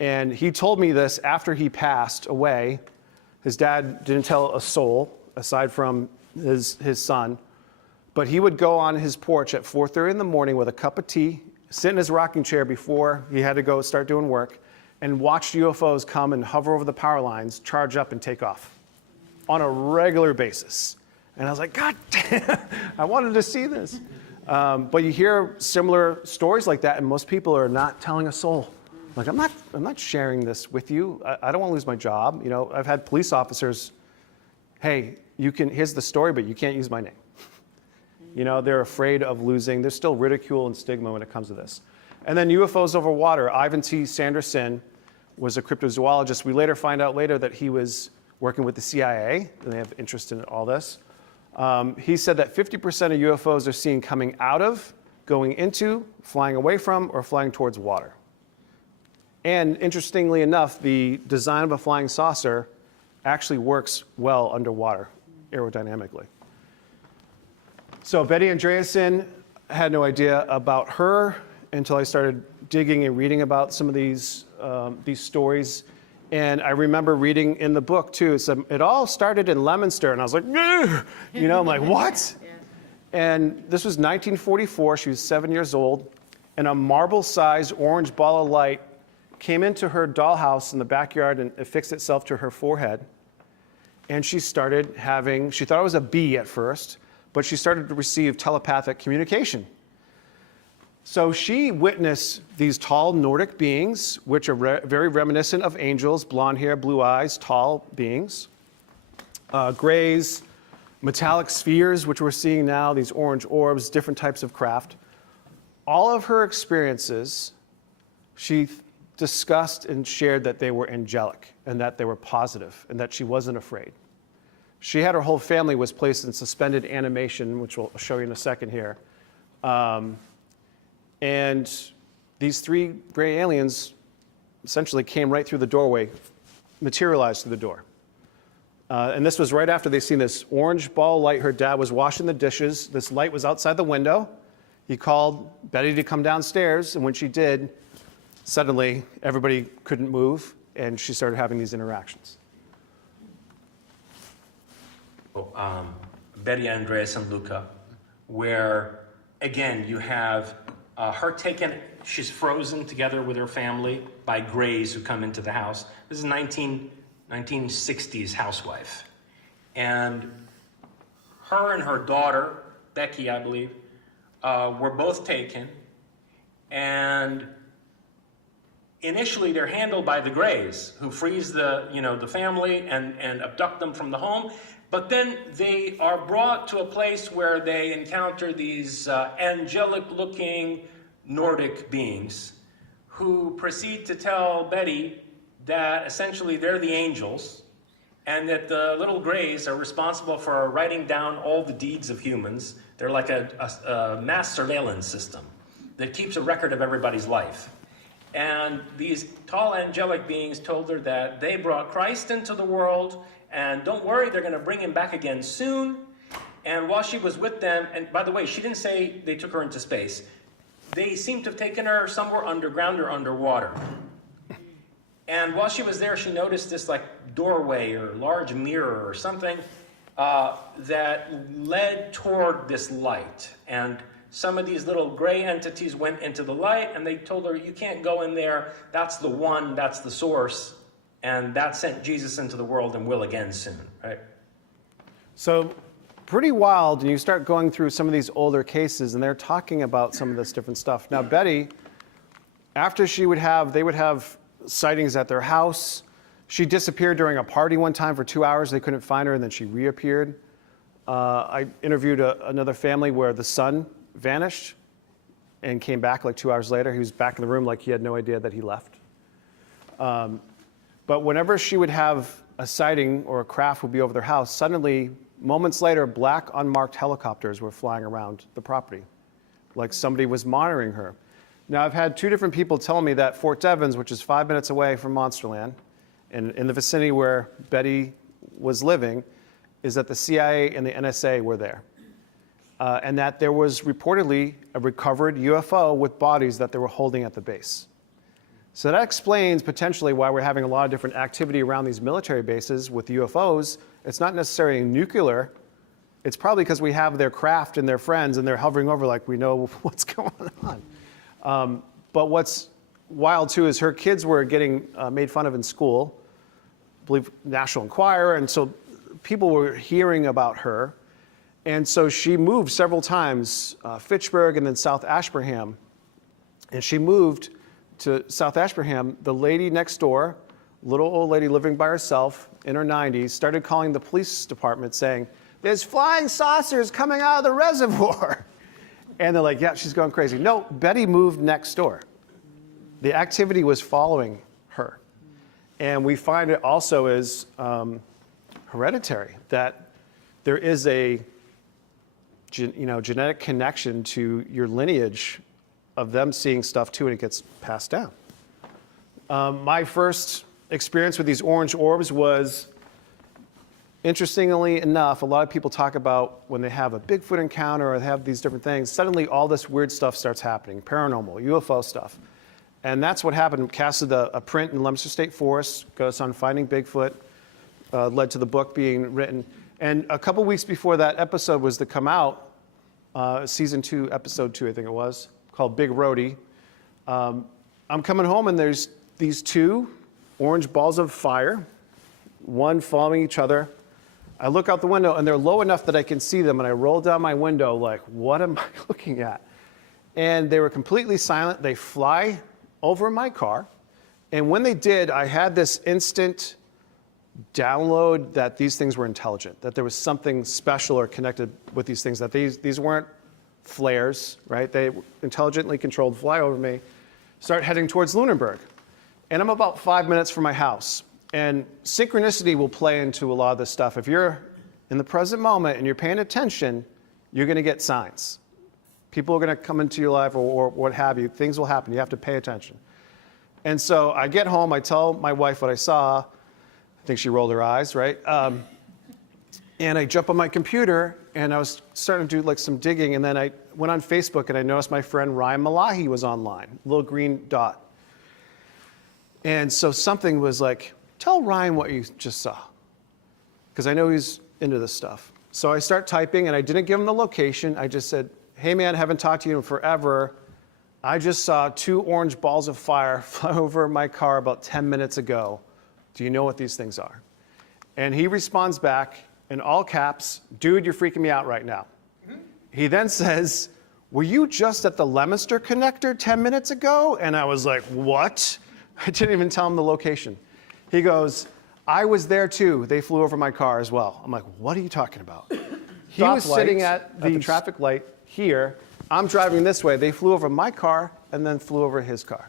And he told me this after he passed away. His dad didn't tell a soul, aside from his son. But he would go on his porch at 4:30 in the morning with a cup of tea, sit in his rocking chair before he had to go start doing work, and watch UFOs come and hover over the power lines, charge up, and take off on a regular basis. And I was like, God damn, I wanted to see this. But you hear similar stories like that, and most people are not telling a soul. Like, I'm not sharing this with you. I don't want to lose my job. You know, I've had police officers, hey, here's the story, but you can't use my name. You know, they're afraid of losing. There's still ridicule and stigma when it comes to this. And then UFOs over water. Ivan T. Sanderson was a cryptozoologist. We later find out that he was working with the CIA, and they have interest in all this. He said that 50% of UFOs are seen coming out of, going into, flying away from, or flying towards water. And interestingly enough, the design of a flying saucer actually works well underwater aerodynamically. So Betty Andreasson, had no idea about her until I started digging and reading about some of these stories. And I remember reading in the book, too, it all started in Leominster. And I was like, ugh! You know, I'm like, what? Yeah. And this was 1944. She was 7 years old. And a marble-sized orange ball of light came into her dollhouse in the backyard and it fixed itself to her forehead. And she started she thought it was a bee at first, but she started to receive telepathic communication. So she witnessed these tall Nordic beings, which are very reminiscent of angels, blonde hair, blue eyes, tall beings. Grays, metallic spheres, which we're seeing now, these orange orbs, different types of craft. All of her experiences, she discussed and shared that they were angelic and that they were positive and that she wasn't afraid. She had her whole family was placed in suspended animation, which we'll show you in a second here. And these 3 gray aliens essentially came right through the doorway, materialized through the door. And this was right after they seen this orange ball light. Her dad was washing the dishes. This light was outside the window. He called Betty to come downstairs, and when she did, suddenly everybody couldn't move, and she started having these interactions. Betty, Andreas, and Luca, where, again, you have her she's frozen together with her family by Greys who come into the house. This is 1960s housewife. And her and her daughter, Becky, I believe, were both taken. And initially they're handled by the Greys, who freeze the family and abduct them from the home. But then they are brought to a place where they encounter these angelic-looking Nordic beings who proceed to tell Betty that essentially they're the angels and that the little Greys are responsible for writing down all the deeds of humans. They're like a mass surveillance system that keeps a record of everybody's life. And these tall angelic beings told her that they brought Christ into the world, and don't worry, they're going to bring him back again soon. And while she was with them, and by the way, she didn't say they took her into space. They seemed to have taken her somewhere underground or underwater. And while she was there, she noticed this doorway or large mirror or something that led toward this light. And some of these little gray entities went into the light, and they told her, you can't go in there. That's the one, that's the source. And that sent Jesus into the world and will again soon, right? So pretty wild, and you start going through some of these older cases, and they're talking about some of this different stuff. Now, Betty, after they would have sightings at their house. She disappeared during a party one time for 2 hours. They couldn't find her, and then she reappeared. I interviewed another family where the son vanished and came back like 2 hours later. He was back in the room like he had no idea that he left. But whenever she would have a sighting or a craft would be over their house, suddenly, moments later, black unmarked helicopters were flying around the property, like somebody was monitoring her. Now, I've had two different people tell me that Fort Devens, which is 5 minutes away from Monsterland, and in the vicinity where Betty was living, is that the CIA and the NSA were there. And that there was reportedly a recovered UFO with bodies that they were holding at the base. So that explains potentially why we're having a lot of different activity around these military bases with UFOs. It's not necessarily nuclear. It's probably because we have their craft and their friends and they're hovering over like we know what's going on. But what's wild too is her kids were getting made fun of in school, I believe National Enquirer, and so people were hearing about her. And so she moved several times, Fitchburg and then South Ashburnham. And she moved to South Ashburnham. The lady next door, little old lady living by herself in her 90s, started calling the police department saying, "There's flying saucers coming out of the reservoir." And they're like, "Yeah, she's going crazy." No, Betty moved next door. The activity was following her. And we find it also is hereditary, that there is a genetic connection to your lineage of them seeing stuff too, and it gets passed down. My first experience with these orange orbs was, interestingly enough, a lot of people talk about when they have a Bigfoot encounter or they have these different things, suddenly all this weird stuff starts happening, paranormal, UFO stuff. And that's what happened. Casted a print in Leominster State Forest, goes on Finding Bigfoot, led to the book being written. And a couple weeks before that episode was to come out, season 2, episode 2, I think it was, called Big Roadie. I'm coming home and there's these two orange balls of fire, one following each other. I look out the window and they're low enough that I can see them, and I roll down my window like, what am I looking at? And they were completely silent. They fly over my car. And when they did, I had this instant download that these things were intelligent, that there was something special or connected with these things, that these weren't flares, right? They intelligently controlled, fly over me, start heading towards Lunenburg. And I'm about 5 minutes from my house. And synchronicity will play into a lot of this stuff. If you're in the present moment and you're paying attention, you're going to get signs. People are going to come into your life or what have you. Things will happen. You have to pay attention. And so I get home. I tell my wife what I saw. I think she rolled her eyes, right? And I jump on my computer, and I was starting to do like some digging. And then I went on Facebook, and I noticed my friend Ryan Malahi was online, little green dot. And so something was like, tell Ryan what you just saw, because I know he's into this stuff. So I start typing, and I didn't give him the location. I just said, "Hey, man, haven't talked to you in forever. I just saw 2 orange balls of fire fly over my car about 10 minutes ago. Do you know what these things are?" And he responds back in all caps, "Dude, you're freaking me out right now." He then says, "Were you just at the Leominster connector 10 minutes ago?" And I was like, what? I didn't even tell him the location. He goes, "I was there too. They flew over my car as well." I'm like, what are you talking about? He was sitting at the traffic light here. I'm driving this way. They flew over my car and then flew over his car.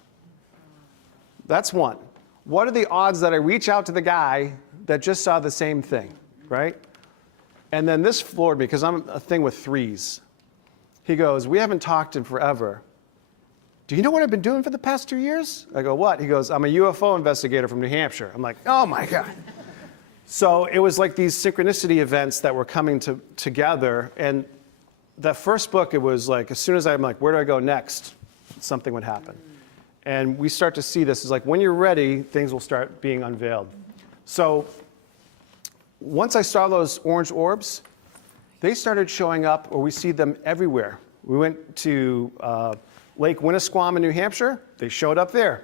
That's one. What are the odds that I reach out to the guy that just saw the same thing, right? And then this floored me because I'm a thing with threes. He goes, "We haven't talked in forever. Do you know what I've been doing for the past 2 years?" I go, "What?" He goes, "I'm a UFO investigator from New Hampshire." I'm like, oh my God. So it was like these synchronicity events that were coming together. And that first book, it was like, as soon as I'm like, where do I go next? Something would happen. And we start to see this. It's like, when you're ready, things will start being unveiled. So once I saw those orange orbs, they started showing up, or we see them everywhere. We went to Lake Winnisquam in New Hampshire. They showed up there.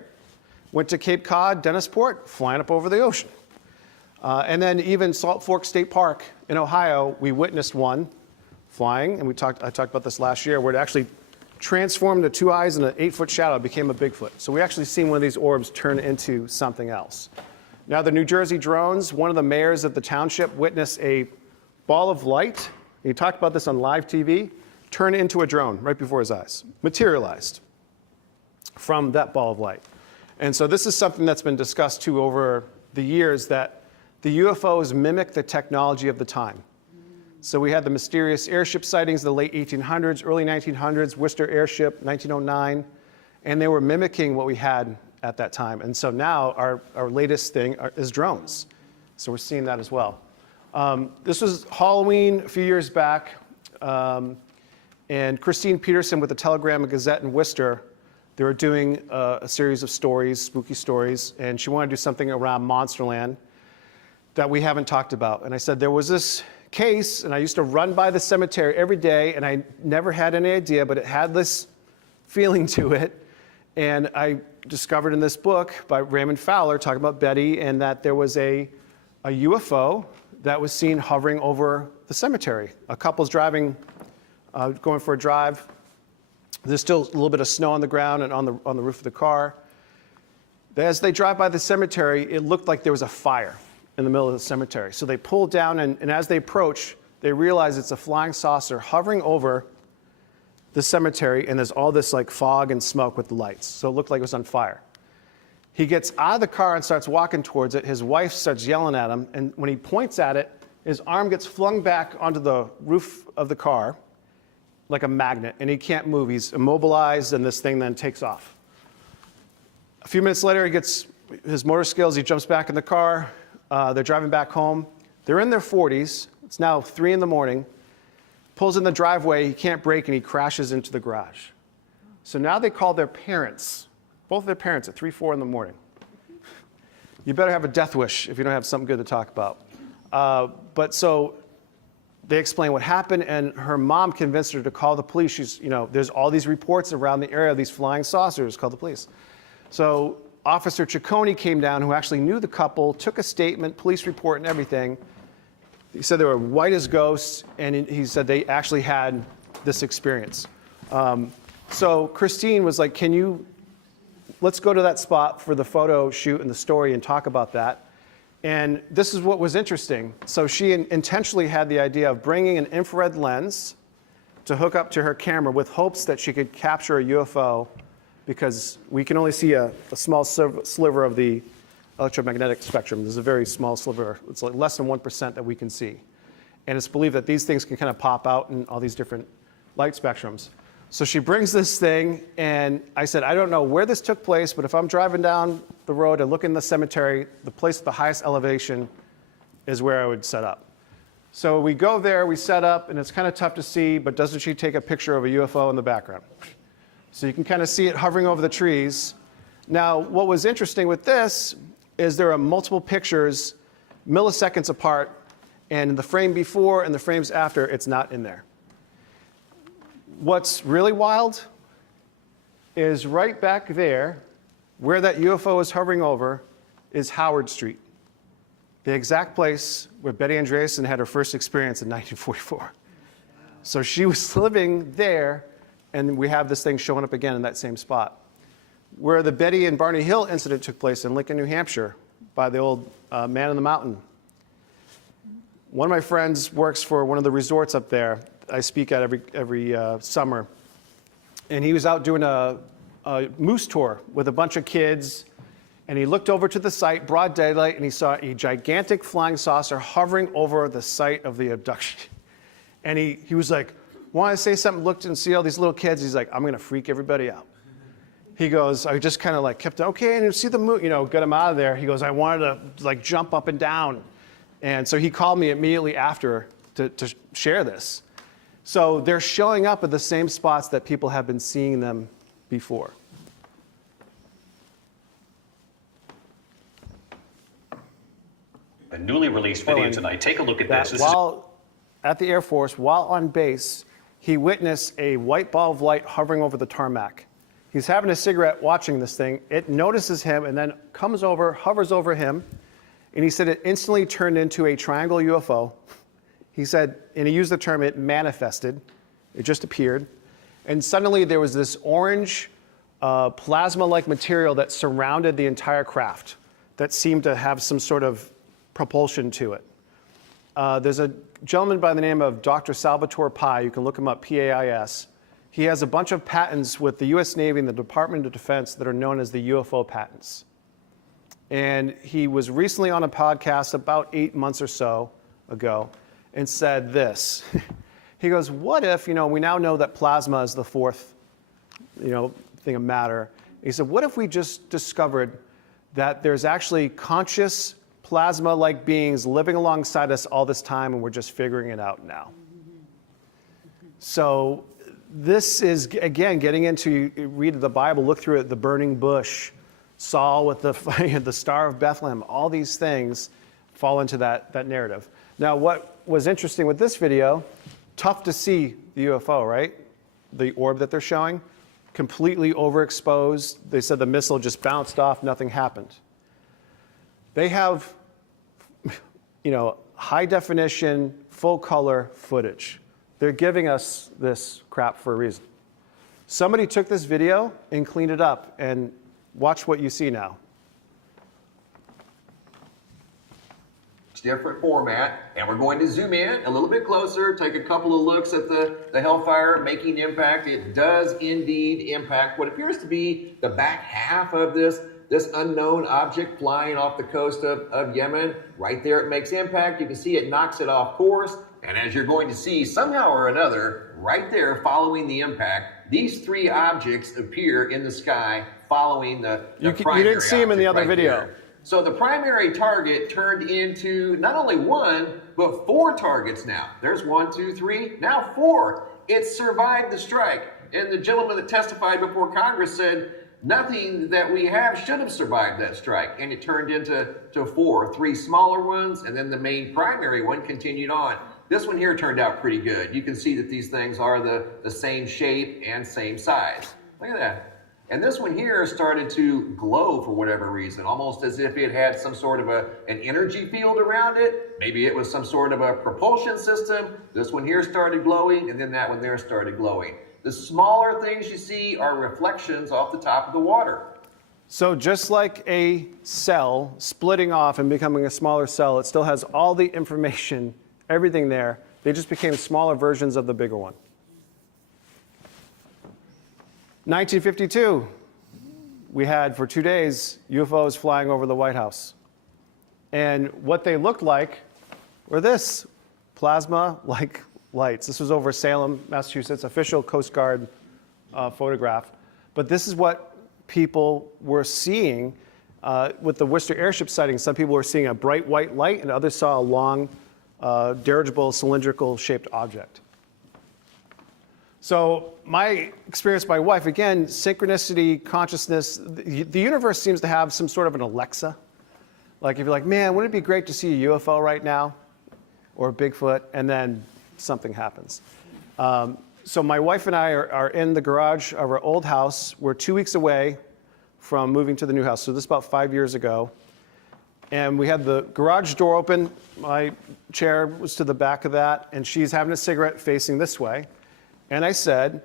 Went to Cape Cod, Dennisport, flying up over the ocean. And then even Salt Fork State Park in Ohio, we witnessed one flying, and I talked about this last year, where it actually transformed the 2 eyes and an 8-foot shadow became a Bigfoot. So we actually seen one of these orbs turn into something else. Now the New Jersey drones, one of the mayors of the township witnessed a ball of light. He talked about this on live TV, turn into a drone right before his eyes, materialized from that ball of light. And so this is something that's been discussed too over the years, that the UFOs mimic the technology of the time. So we had the mysterious airship sightings in the late 1800s, early 1900s, Worcester airship, 1909, and they were mimicking what we had at that time. And so now our latest thing is drones. So we're seeing that as well. This was Halloween a few years back, and Christine Peterson with the Telegram and Gazette in Worcester, they were doing a series of stories, spooky stories, and she wanted to do something around Monsterland that we haven't talked about. And I said, there was this case, and I used to run by the cemetery every day, and I never had any idea, but it had this feeling to it. And I discovered in this book by Raymond Fowler, talking about Betty, and that there was a UFO that was seen hovering over the cemetery. A couple's driving, going for a drive. There's still a little bit of snow on the ground and on the roof of the car. As they drive by the cemetery, it looked like there was a fire in the middle of the cemetery. So they pull down, and as they approach, they realize it's a flying saucer hovering over the cemetery, and there's all this like fog and smoke with the lights. So it looked like it was on fire. He gets out of the car and starts walking towards it. His wife starts yelling at him, and when he points at it, his arm gets flung back onto the roof of the car like a magnet, and he can't move. He's immobilized, and this thing then takes off. A few minutes later, he gets his motor skills, he jumps back in the car. They're driving back home. They're in their 40s. It's now 3 in the morning. Pulls in the driveway. He can't brake, and he crashes into the garage. So now they call their parents, both their parents, at 3, 4 in the morning. You better have a death wish if you don't have something good to talk about. But so they explain what happened, and her mom convinced her to call the police. There's all these reports around the area of these flying saucers. Call the police. So Officer Ciccone came down, who actually knew the couple, took a statement, police report and everything. He said they were white as ghosts, and he said they actually had this experience. So Christine was like, let's go to that spot for the photo shoot and the story and talk about that. And this is what was interesting. So she intentionally had the idea of bringing an infrared lens to hook up to her camera with hopes that she could capture a UFO, because we can only see a small sliver of the electromagnetic spectrum. There's a very small sliver. It's like less than 1% that we can see. And it's believed that these things can kind of pop out in all these different light spectrums. So she brings this thing, and I said, I don't know where this took place, but if I'm driving down the road and look in the cemetery, the place with the highest elevation is where I would set up. So we go there, we set up, and it's kind of tough to see, but doesn't she take a picture of a UFO in the background? So you can kind of see it hovering over the trees. Now, what was interesting with this is there are multiple pictures, milliseconds apart, and in the frame before and the frames after, it's not in there. What's really wild is right back there, where that UFO is hovering over, is Howard Street, the exact place where Betty Andreasson had her first experience in 1944. So she was living there, and we have this thing showing up again in that same spot. Where the Betty and Barney Hill incident took place in Lincoln, New Hampshire, by the old Man in the Mountain. One of my friends works for one of the resorts up there I speak at every summer. And he was out doing a moose tour with a bunch of kids, and he looked over to the site, broad daylight, and he saw a gigantic flying saucer hovering over the site of the abduction. And he was like, want to say something, looked and see all these little kids. He's like, I'm going to freak everybody out. He goes, I just kind of like kept, okay, and you see the moon, get him out of there. He goes, I wanted to like jump up and down. And so he called me immediately after to share this. So they're showing up at the same spots that people have been seeing them before. A newly released video tonight. Take a look at this. While at the Air Force, while on base, he witnessed a white ball of light hovering over the tarmac. He's having a cigarette watching this thing. It notices him and then comes over, hovers over him, And he said it instantly turned into a triangle UFO. He said, and he used the term, it manifested. It just appeared. And suddenly there was this orange plasma-like material that surrounded the entire craft that seemed to have some sort of propulsion to it. There's a gentleman by the name of Dr. Salvatore Pai. You can look him up, P-A-I-S. He has a bunch of patents with the US Navy and the Department of Defense that are known as the UFO patents. And he was recently on a podcast about 8 months or so ago and said this. He goes, what if, we now know that plasma is the fourth, thing of matter. He said, what if we just discovered that there's actually conscious plasma-like beings living alongside us all this time and we're just figuring it out now? So this is, again, getting into, read the Bible, look through it, the burning bush, Saul with the Star of Bethlehem, all these things fall into that narrative. Now, what was interesting with this video, tough to see the UFO, right? The orb that they're showing, completely overexposed. They said the missile just bounced off, nothing happened. They have, high definition, full color footage. They're giving us this crap for a reason. Somebody took this video and cleaned it up, and watch what you see now. Different format, and we're going to zoom in a little bit closer, take a couple of looks at the Hellfire making impact. It does indeed impact what appears to be the back half of this unknown object flying off the coast of Yemen. Right there it makes impact. You can see it knocks it off course, and as you're going to see, somehow or another, right there following the impact, these three objects appear in the sky following the primary you didn't see them in the other right video. there. So the primary target turned into not only one, but 4 targets now. There's 1, 2, 3, now 4. It survived the strike. And the gentleman that testified before Congress said, nothing that we have should have survived that strike. And it turned into 4, 3 smaller ones, and then the main primary one continued on. This one here turned out pretty good. You can see that these things are the same shape and same size. Look at that. And this one here started to glow for whatever reason, almost as if it had some sort of an energy field around it. Maybe it was some sort of a propulsion system. This one here started glowing, and then that one there started glowing. The smaller things you see are reflections off the top of the water. So just like a cell splitting off and becoming a smaller cell, it still has all the information, everything there. They just became smaller versions of the bigger one. 1952, we had for 2 days UFOs flying over the White House. And what they looked like were this, plasma-like lights. This was over Salem, Massachusetts, official Coast Guard photograph. But this is what people were seeing with the Worcester airship sighting. Some people were seeing a bright white light, and others saw a long, dirigible, cylindrical-shaped object. So my experience, my wife, again, synchronicity, consciousness, the universe seems to have some sort of an Alexa. Like if you're like, man, wouldn't it be great to see a UFO right now? Or Bigfoot, and then something happens. So my wife and I are in the garage of our old house. We're 2 weeks away from moving to the new house. So this is about 5 years ago. And we had the garage door open. My chair was to the back of that, and she's having a cigarette facing this way. And I said,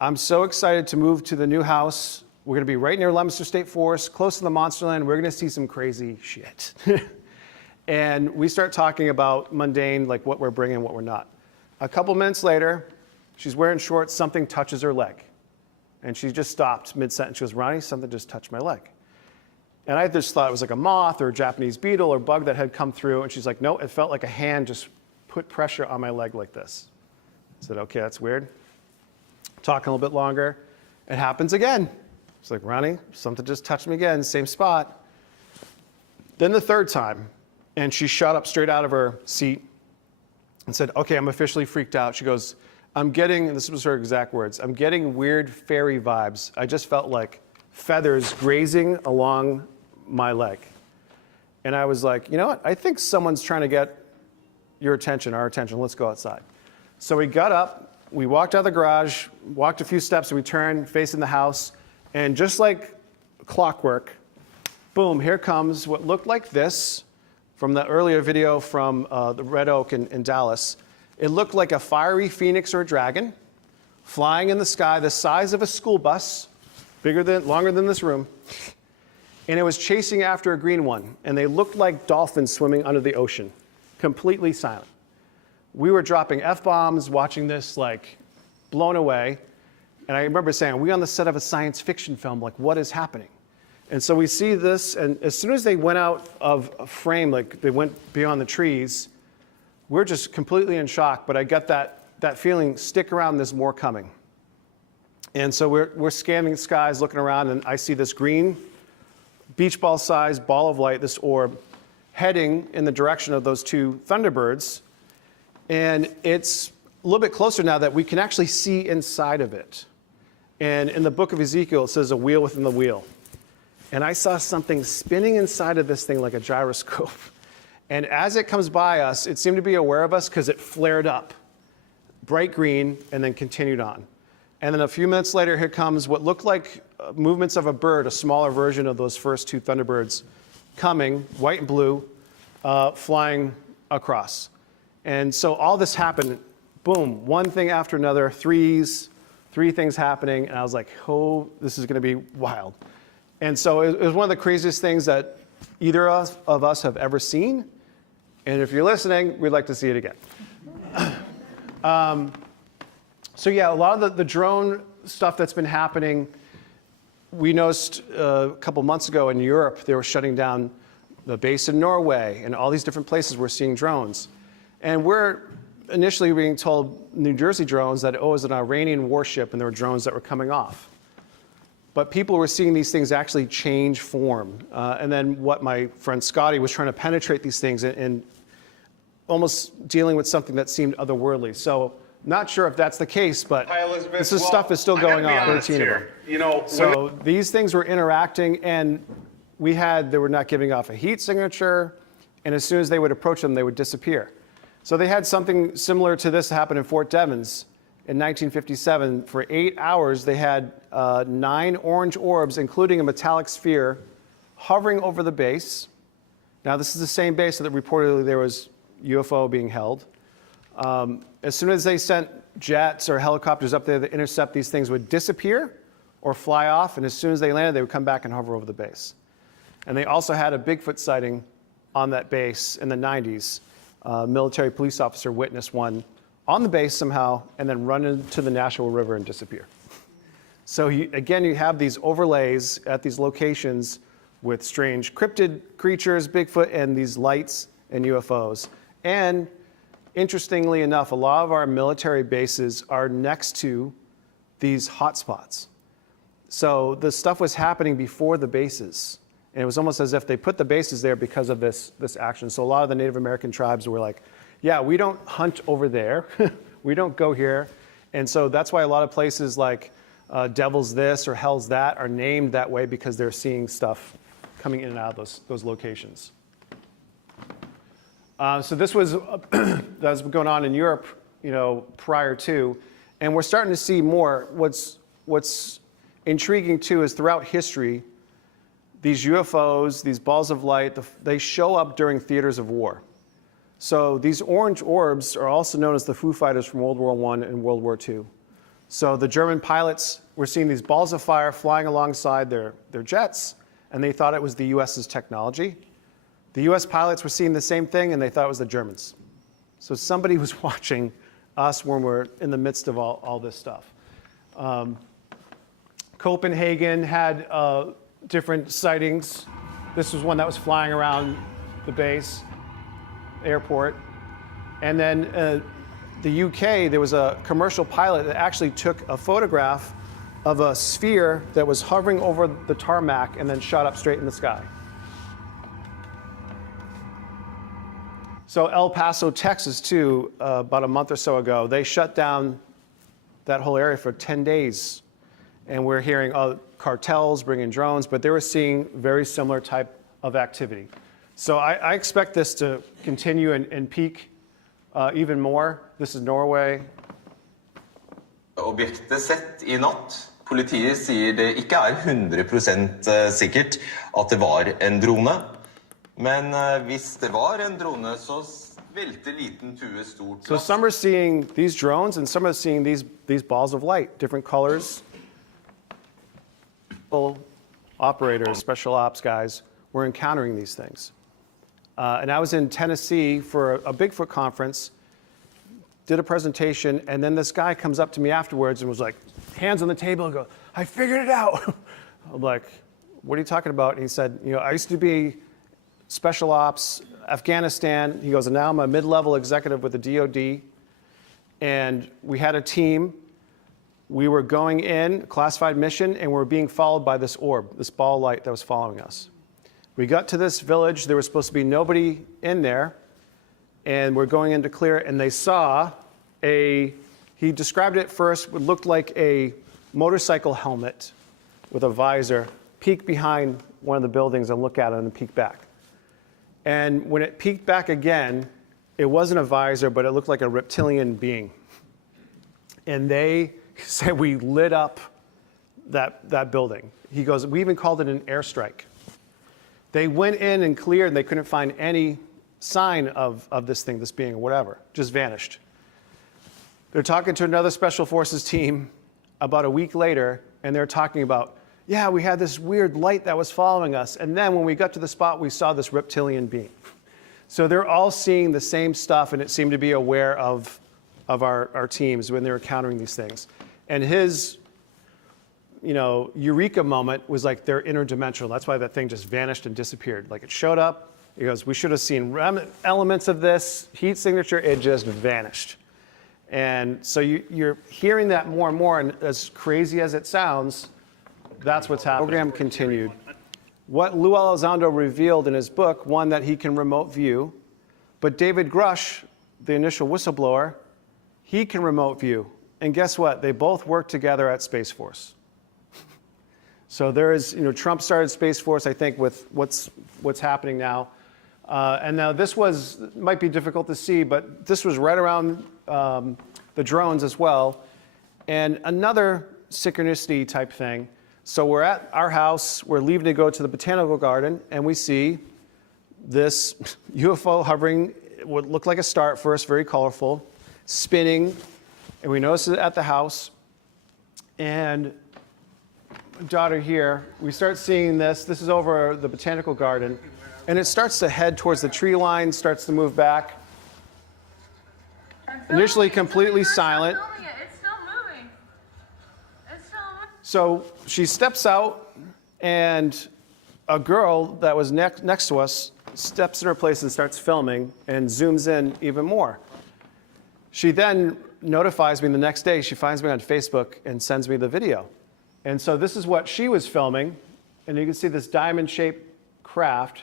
I'm so excited to move to the new house. We're going to be right near Leominster State Forest, close to the Monsterland. We're going to see some crazy shit. And we start talking about mundane, like what we're bringing, what we're not. A couple minutes later, she's wearing shorts, something touches her leg. And she just stopped mid-sentence. She goes, Ronnie, something just touched my leg. And I just thought it was like a moth or a Japanese beetle or bug that had come through. And she's like, no, it felt like a hand just put pressure on my leg like this. I said, okay, that's weird. Talking a little bit longer. It happens again. She's like, Ronnie, something just touched me again, same spot. Then the third time, and she shot up straight out of her seat and said, okay, I'm officially freaked out. She goes, I'm getting, this was her exact words, I'm getting weird fairy vibes. I just felt like feathers grazing along my leg. And I was like, you know what? I think someone's trying to get your attention, our attention. Let's go outside. So we got up, we walked out of the garage, walked a few steps, and we turned facing the house. And just like clockwork, boom, here comes what looked like this, from the earlier video from the Red Oak in Dallas. It looked like a fiery phoenix or a dragon flying in the sky the size of a school bus, longer than this room, and it was chasing after a green one, and they looked like dolphins swimming under the ocean, completely silent. We were dropping F-bombs, watching this, like, blown away, and I remember saying, are we on the set of a science fiction film? Like, what is happening? And so we see this, and as soon as they went out of a frame, like they went beyond the trees, we're just completely in shock, but I got that feeling, stick around, there's more coming. And so we're scanning the skies, looking around, and I see this green, beach ball sized ball of light, this orb, heading in the direction of those two Thunderbirds. And it's a little bit closer now that we can actually see inside of it. And in the book of Ezekiel, it says a wheel within the wheel. And I saw something spinning inside of this thing like a gyroscope. And as it comes by us, it seemed to be aware of us because it flared up, bright green, and then continued on. And then a few minutes later, here comes what looked like movements of a bird, a smaller version of those first two Thunderbirds, coming, white and blue, flying across. And so all this happened, boom, one thing after another, three things happening, and I was like, oh, this is going to be wild. And so it was one of the craziest things that either of us have ever seen. And if you're listening, we'd like to see it again. So yeah, a lot of the drone stuff that's been happening, we noticed a couple months ago in Europe, they were shutting down the base in Norway and all these different places we're seeing drones. And we're initially being told New Jersey drones that it was an Iranian warship and there were drones that were coming off. But people were seeing these things actually change form. And then what my friend Scotty was trying to penetrate these things and almost dealing with something that seemed otherworldly. So not sure if that's the case, but this stuff is still going on. 13 of them. You know, so these things were interacting, and they were not giving off a heat signature, and as soon as they would approach them, they would disappear. So they had something similar to this happen in Fort Devens in 1957. For 8 hours, they had 9 orange orbs, including a metallic sphere, hovering over the base. Now, this is the same base that reportedly there was UFO being held. As soon as they sent jets or helicopters up there to intercept, these things would disappear or fly off, and as soon as they landed, they would come back and hover over the base. And they also had a Bigfoot sighting on that base in the 90s. A military police officer witnessed one on the base somehow and then run into the Nashua River and disappear. So again, you have these overlays at these locations with strange cryptid creatures, Bigfoot, and these lights and UFOs. And interestingly enough, a lot of our military bases are next to these hotspots. So the stuff was happening before the bases. And it was almost as if they put the bases there because of this action. So a lot of the Native American tribes were like, yeah, we don't hunt over there. We don't go here. And so that's why a lot of places like Devil's This or Hell's That are named that way, because they're seeing stuff coming in and out of those locations. So this was that was going on in Europe, prior to, and we're starting to see more. What's intriguing too is throughout history, these UFOs, these balls of light, they show up during theaters of war. So these orange orbs are also known as the Foo Fighters from World War I and World War II. So the German pilots were seeing these balls of fire flying alongside their jets, and they thought it was the US's technology. The US pilots were seeing the same thing, and they thought it was the Germans. So somebody was watching us when we're in the midst of all this stuff. Copenhagen had different sightings. This was one that was flying around the base, airport. And then the UK, there was a commercial pilot that actually took a photograph of a sphere that was hovering over the tarmac and then shot up straight in the sky. So El Paso, Texas, too, about a month or so ago, they shut down that whole area for 10 days. And we're hearing cartels bringing drones, but they were seeing very similar type of activity. So I expect this to continue and peak even more. This is Norway. Objektet sett I natt. Politiet sier det ikke 100% sikkert at det var en drone. Men hvis det var en drone, så velte liten tue stort So glass. some are seeing these drones, and some are seeing these balls of light, different colors. Operators, special ops guys, were encountering these things. And I was in Tennessee for a Bigfoot conference, did a presentation, and then this guy comes up to me afterwards and was like, hands on the table, and go, I figured it out. I'm like, what are you talking about? And he said, I used to be special ops, Afghanistan. He goes, and now I'm a mid-level executive with the DOD. And we had a team. We were going in, classified mission, and we were being followed by this orb, this ball of light that was following us. We got to this village. There was supposed to be nobody in there. And we're going in to clear it, and they saw he described it first, it looked like a motorcycle helmet with a visor, peek behind one of the buildings and look at it and peek back. And when it peeked back again, it wasn't a visor, but it looked like a reptilian being. And they said we lit up that building. He goes, we even called it an airstrike. They went in and cleared, and they couldn't find any sign of this thing, this being, or whatever, just vanished. They're talking to another Special Forces team about a week later, and they're talking about, yeah, we had this weird light that was following us, and then when we got to the spot, we saw this reptilian being. So they're all seeing the same stuff, and it seemed to be aware of our teams when they were encountering these things. And his, eureka moment was like they're interdimensional. That's why that thing just vanished and disappeared. Like it showed up, he goes, we should have seen elements of this heat signature, it just vanished. And so you're hearing that more and more, and as crazy as it sounds, that's what's happening. The program continued. What Lou Elizondo revealed in his book, one, that he can remote view, but David Grush, the initial whistleblower, he can remote view. And guess what? They both work together at Space Force. So there is, Trump started Space Force, I think, with what's happening now. And now this might be difficult to see, but this was right around the drones as well. And another synchronicity type thing. So we're at our house, we're leaving to go to the botanical garden, and we see this UFO hovering, what looked like a star at first, very colorful, spinning, and we notice it at the house. And my daughter here, we start seeing this. This is over the botanical garden, and it starts to head towards the tree line, starts to move back. Initially completely silent. It's still moving. It's still moving. So she steps out, and a girl that was next to us steps in her place and starts filming and zooms in even more. She then notifies me the next day. She finds me on Facebook and sends me the video. And so this is what she was filming, and you can see this diamond-shaped craft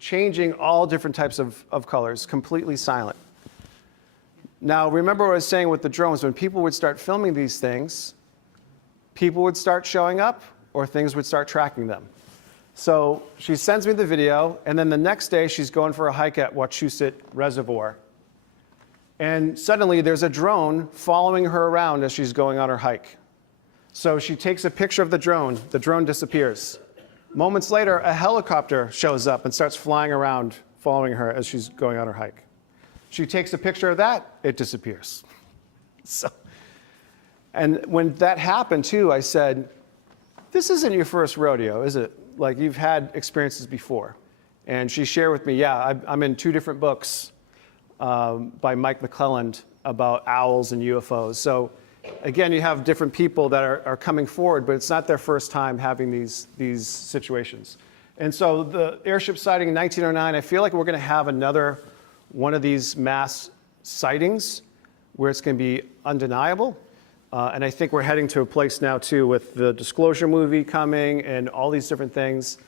changing all different types of colors, completely silent. Now, remember what I was saying with the drones. When people would start filming these things, people would start showing up, or things would start tracking them. So she sends me the video, and then the next day she's going for a hike at Wachusett Reservoir. And suddenly there's a drone following her around as she's going on her hike. So she takes a picture of the drone disappears. Moments later, a helicopter shows up and starts flying around, following her as she's going on her hike. She takes a picture of that, it disappears. And when that happened too, I said, this isn't your first rodeo, is it? Like, you've had experiences before. And she shared with me, yeah, I'm in 2 different books by Mike McClelland about owls and UFOs. So again, you have different people that are coming forward, but it's not their first time having these situations. And so the airship sighting in 1909, I feel like we're going to have another one of these mass sightings where it's going to be undeniable. And I think we're heading to a place now, too, with the Disclosure movie coming and all these different things.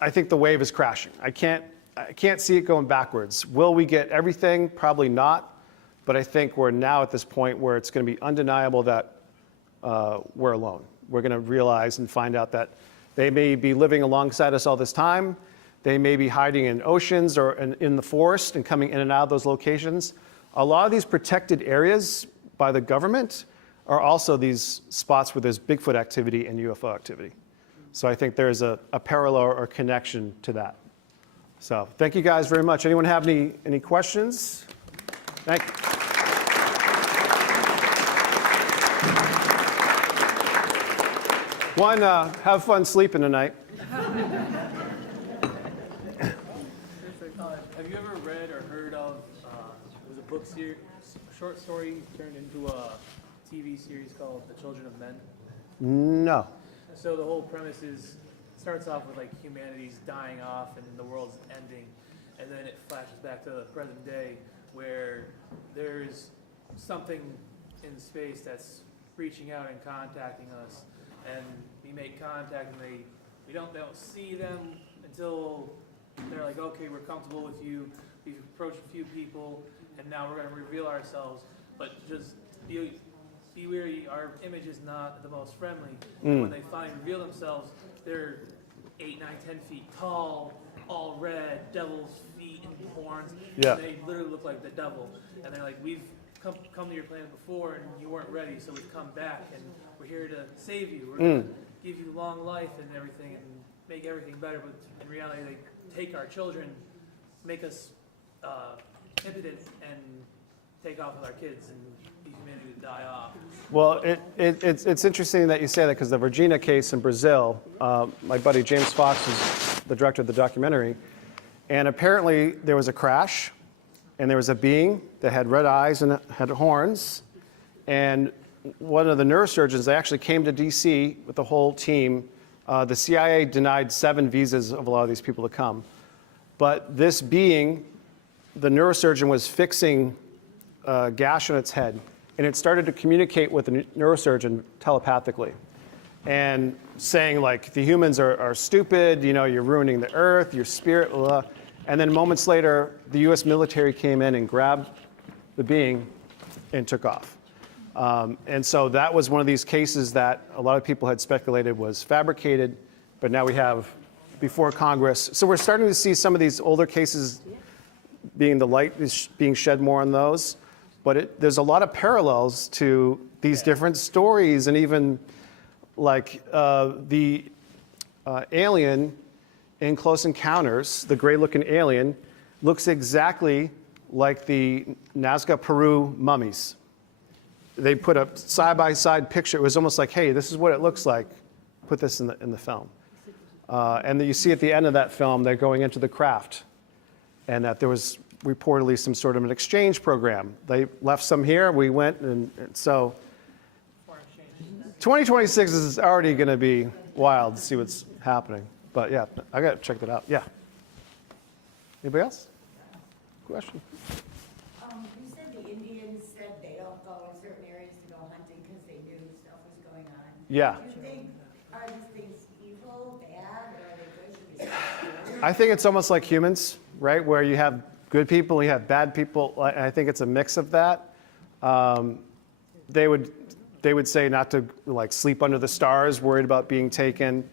I think the wave is crashing. I can't see it going backwards. Will we get everything? Probably not. But I think we're now at this point where it's going to be undeniable that we're alone. We're going to realize and find out that they may be living alongside us all this time. They may be hiding in oceans or in the forest and coming in and out of those locations. A lot of these protected areas by the government are also these spots where there's Bigfoot activity and UFO activity. So I think there's a parallel or connection to that. So thank you guys very much. Anyone have any questions? Thank you. One, have fun sleeping tonight. Have you ever read or heard of, it was a book series, a short story turned into a TV series called The Children of Men? No. So the whole premise starts off with like humanity's dying off and the world's ending, and then it flashes back to the present day where there's something in space that's reaching out and contacting us, and we make contact and we don't see them until they're like, okay, we're comfortable with you, we've approached a few people, and now we're going to reveal ourselves, but just be wary, our image is not the most friendly. And when they finally reveal themselves, they're 8, 9, 10 feet tall, all red, devil's feet and horns. Yeah. And they literally look like the devil. And they're like, we've come to your planet before and you weren't ready, so we've come back and we're here to save you. We're going to give you long life and everything and make everything better. But in reality, they take our children, make us impotent, and take off with our kids and be humanity to die off. Well, it's interesting that you say that, because the Virginia case in Brazil, my buddy James Fox is the director of the documentary, and apparently there was a crash, and there was a being that had red eyes and had horns, and one of the neurosurgeons, they actually came to D.C. with the whole team. The CIA denied 7 visas of a lot of these people to come. But this being, the neurosurgeon was fixing a gash on its head, and it started to communicate with the neurosurgeon telepathically and saying, like, the humans are stupid, you know, you're ruining the earth, your spirit, blah, blah. And then moments later, the US military came in and grabbed the being and took off. And so that was one of these cases that a lot of people had speculated was fabricated, but now we have before Congress. So we're starting to see some of these older cases being the light is being shed more on those. But there's a lot of parallels to these different stories, and even like the alien in Close Encounters, the gray-looking alien, looks exactly like the Nazca, Peru mummies. They put a side-by-side picture. It was almost like, hey, this is what it looks like. Put this in the film. And then you see at the end of that film, they're going into the craft, and that there was reportedly some sort of an exchange program. They left some here, we went, and so 2026 is already going to be wild to see what's happening. But yeah, I got to check that out. Yeah. Anybody else? Question? You said the Indians said they don't go in certain areas to go hunting because they knew stuff was going on. Yeah. Do you think, are these things evil, bad, or are they good? Should we stop I think it's almost like humans, right? Where you have good people, you have bad people. I think it's a mix of that. They would say not to like sleep under the stars, worried about being taken.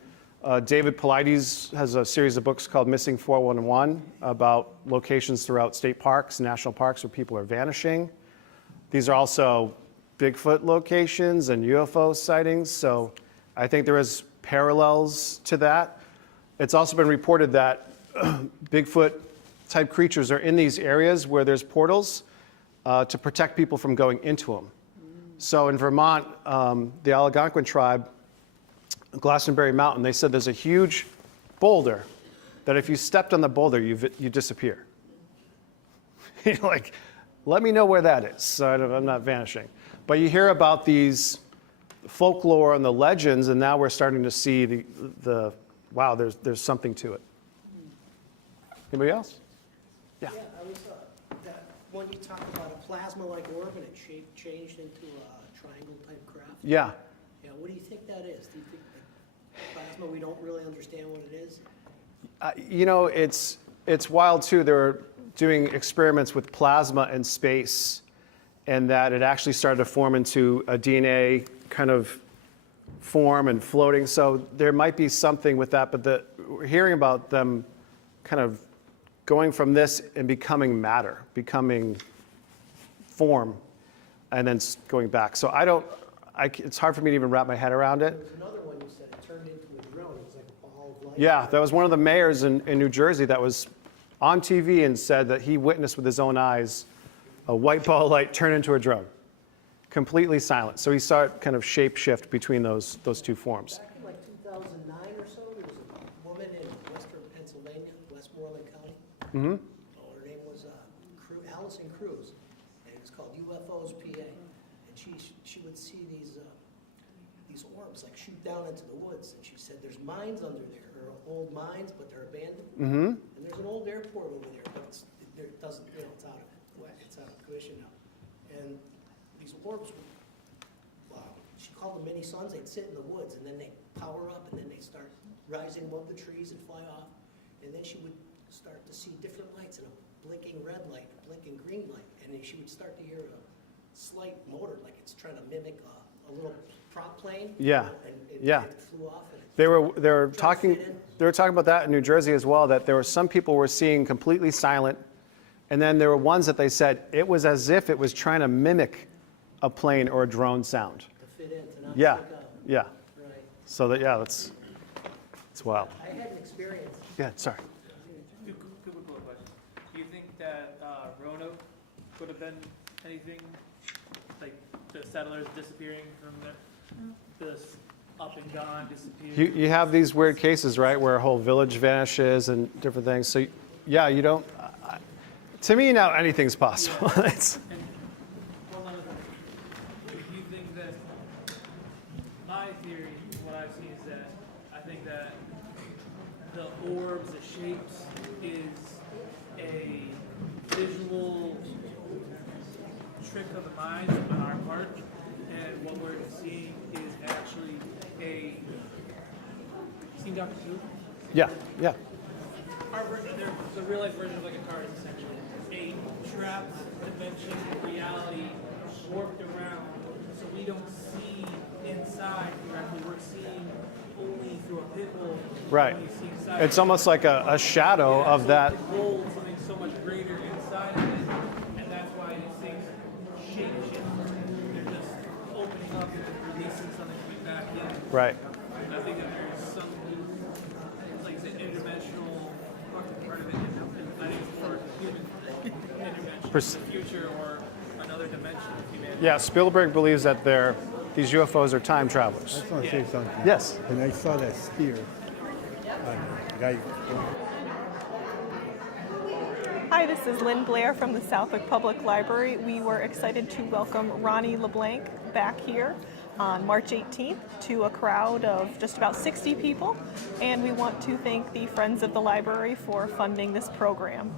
David Paulides has a series of books called Missing 411 about locations throughout state parks, national parks where people are vanishing. These are also Bigfoot locations and UFO sightings, so I think there is parallels to that. It's also been reported that Bigfoot type creatures are in these areas where there's portals to protect people from going into them. So in Vermont, the Algonquin tribe, Glastonbury Mountain, they said there's a huge boulder that if you stepped on the boulder, you disappear. You're like, let me know where that is, so I'm not vanishing. But you hear about these folklore and the legends, and now we're starting to see the wow, there's something to it. Anybody else? Yeah. Yeah, I was, that when you talk about a plasma-like orb and it changed into a triangle-type craft. Yeah. Yeah, what do you think that is? Do you think plasma, we don't really understand what it is? You know, it's wild too. They're doing experiments with plasma in space, and that it actually started to form into a DNA kind of form and floating. So there might be something with that, but we're hearing about them kind of going from this and becoming matter, becoming form, and then going back. So it's hard for me to even wrap my head around it. There was another one you said it turned into a drone. It was like a ball of light. Yeah, that was one of the mayors in New Jersey that was on TV and said that he witnessed with his own eyes a white ball of light turn into a drone. Completely silent. So he saw it kind of shape shift between those two forms. Back in like 2009 or so, there was a woman in western Pennsylvania, Westmoreland County. Mm-hmm. Her name was Allison Cruz, and it was called UFO's PA. And she would see these orbs like shoot down into the woods. And she said there's mines under there, or old mines, but they're abandoned. Mm-hmm. And there's an old airport over there, but it doesn't, it's out of it's out of commission now. And these orbs, she called them mini suns. They'd sit in the woods, and then they power up, and then they start rising above the trees and fly off. And then she would start to see different lights, and a blinking red light, a blinking green light, and then she would start to hear a slight motor, like it's trying to mimic a little prop plane. Yeah, and yeah. It flew off. And They were talking about that in New Jersey as well, that there were some people were seeing completely silent, and then there were ones that they said it was as if it was trying to mimic a plane or a drone sound. to fit in, to not Yeah, stick out. yeah. Right. So that, yeah, that's wild. I had an experience. Yeah, sorry. Two quick questions. Do you think that Roanoke could have been anything like the settlers disappearing from this up and gone, disappearing? You have these weird cases, right, where a whole village vanishes and different things. So, yeah, you don't. To me, now anything's possible. It's, And one other thing. Do you think that my theory, what I've seen is that I think that the orbs, the shapes, is a visual trick of the mind on our part, and what we're seeing is actually a. Seen Dr. Who? yeah, yeah. Our version, the real life version of like a card is essentially a trapped dimension reality warped around, so we don't see inside directly. We're seeing only through a pinhole. Right. when we see inside. It's almost like a shadow Yeah, of so that. it holds something so much greater inside of it, and that's why these things shape shift. They're just opening up and releasing something to be back in. Right. I think that there's some, like I said, interdimensional part of it. I think it's more human intervention in the future or another dimension of humanity. Yeah, Spielberg believes that these UFOs are time travelers. I just want to say something. Yes. And I saw that steer. Guy. Hi, this is Lynn Blair from the Southwick Public Library. We were excited to welcome Ronny LeBlanc back here on March 18th to a crowd of just about 60 people, and we want to thank the Friends of the Library for funding this program.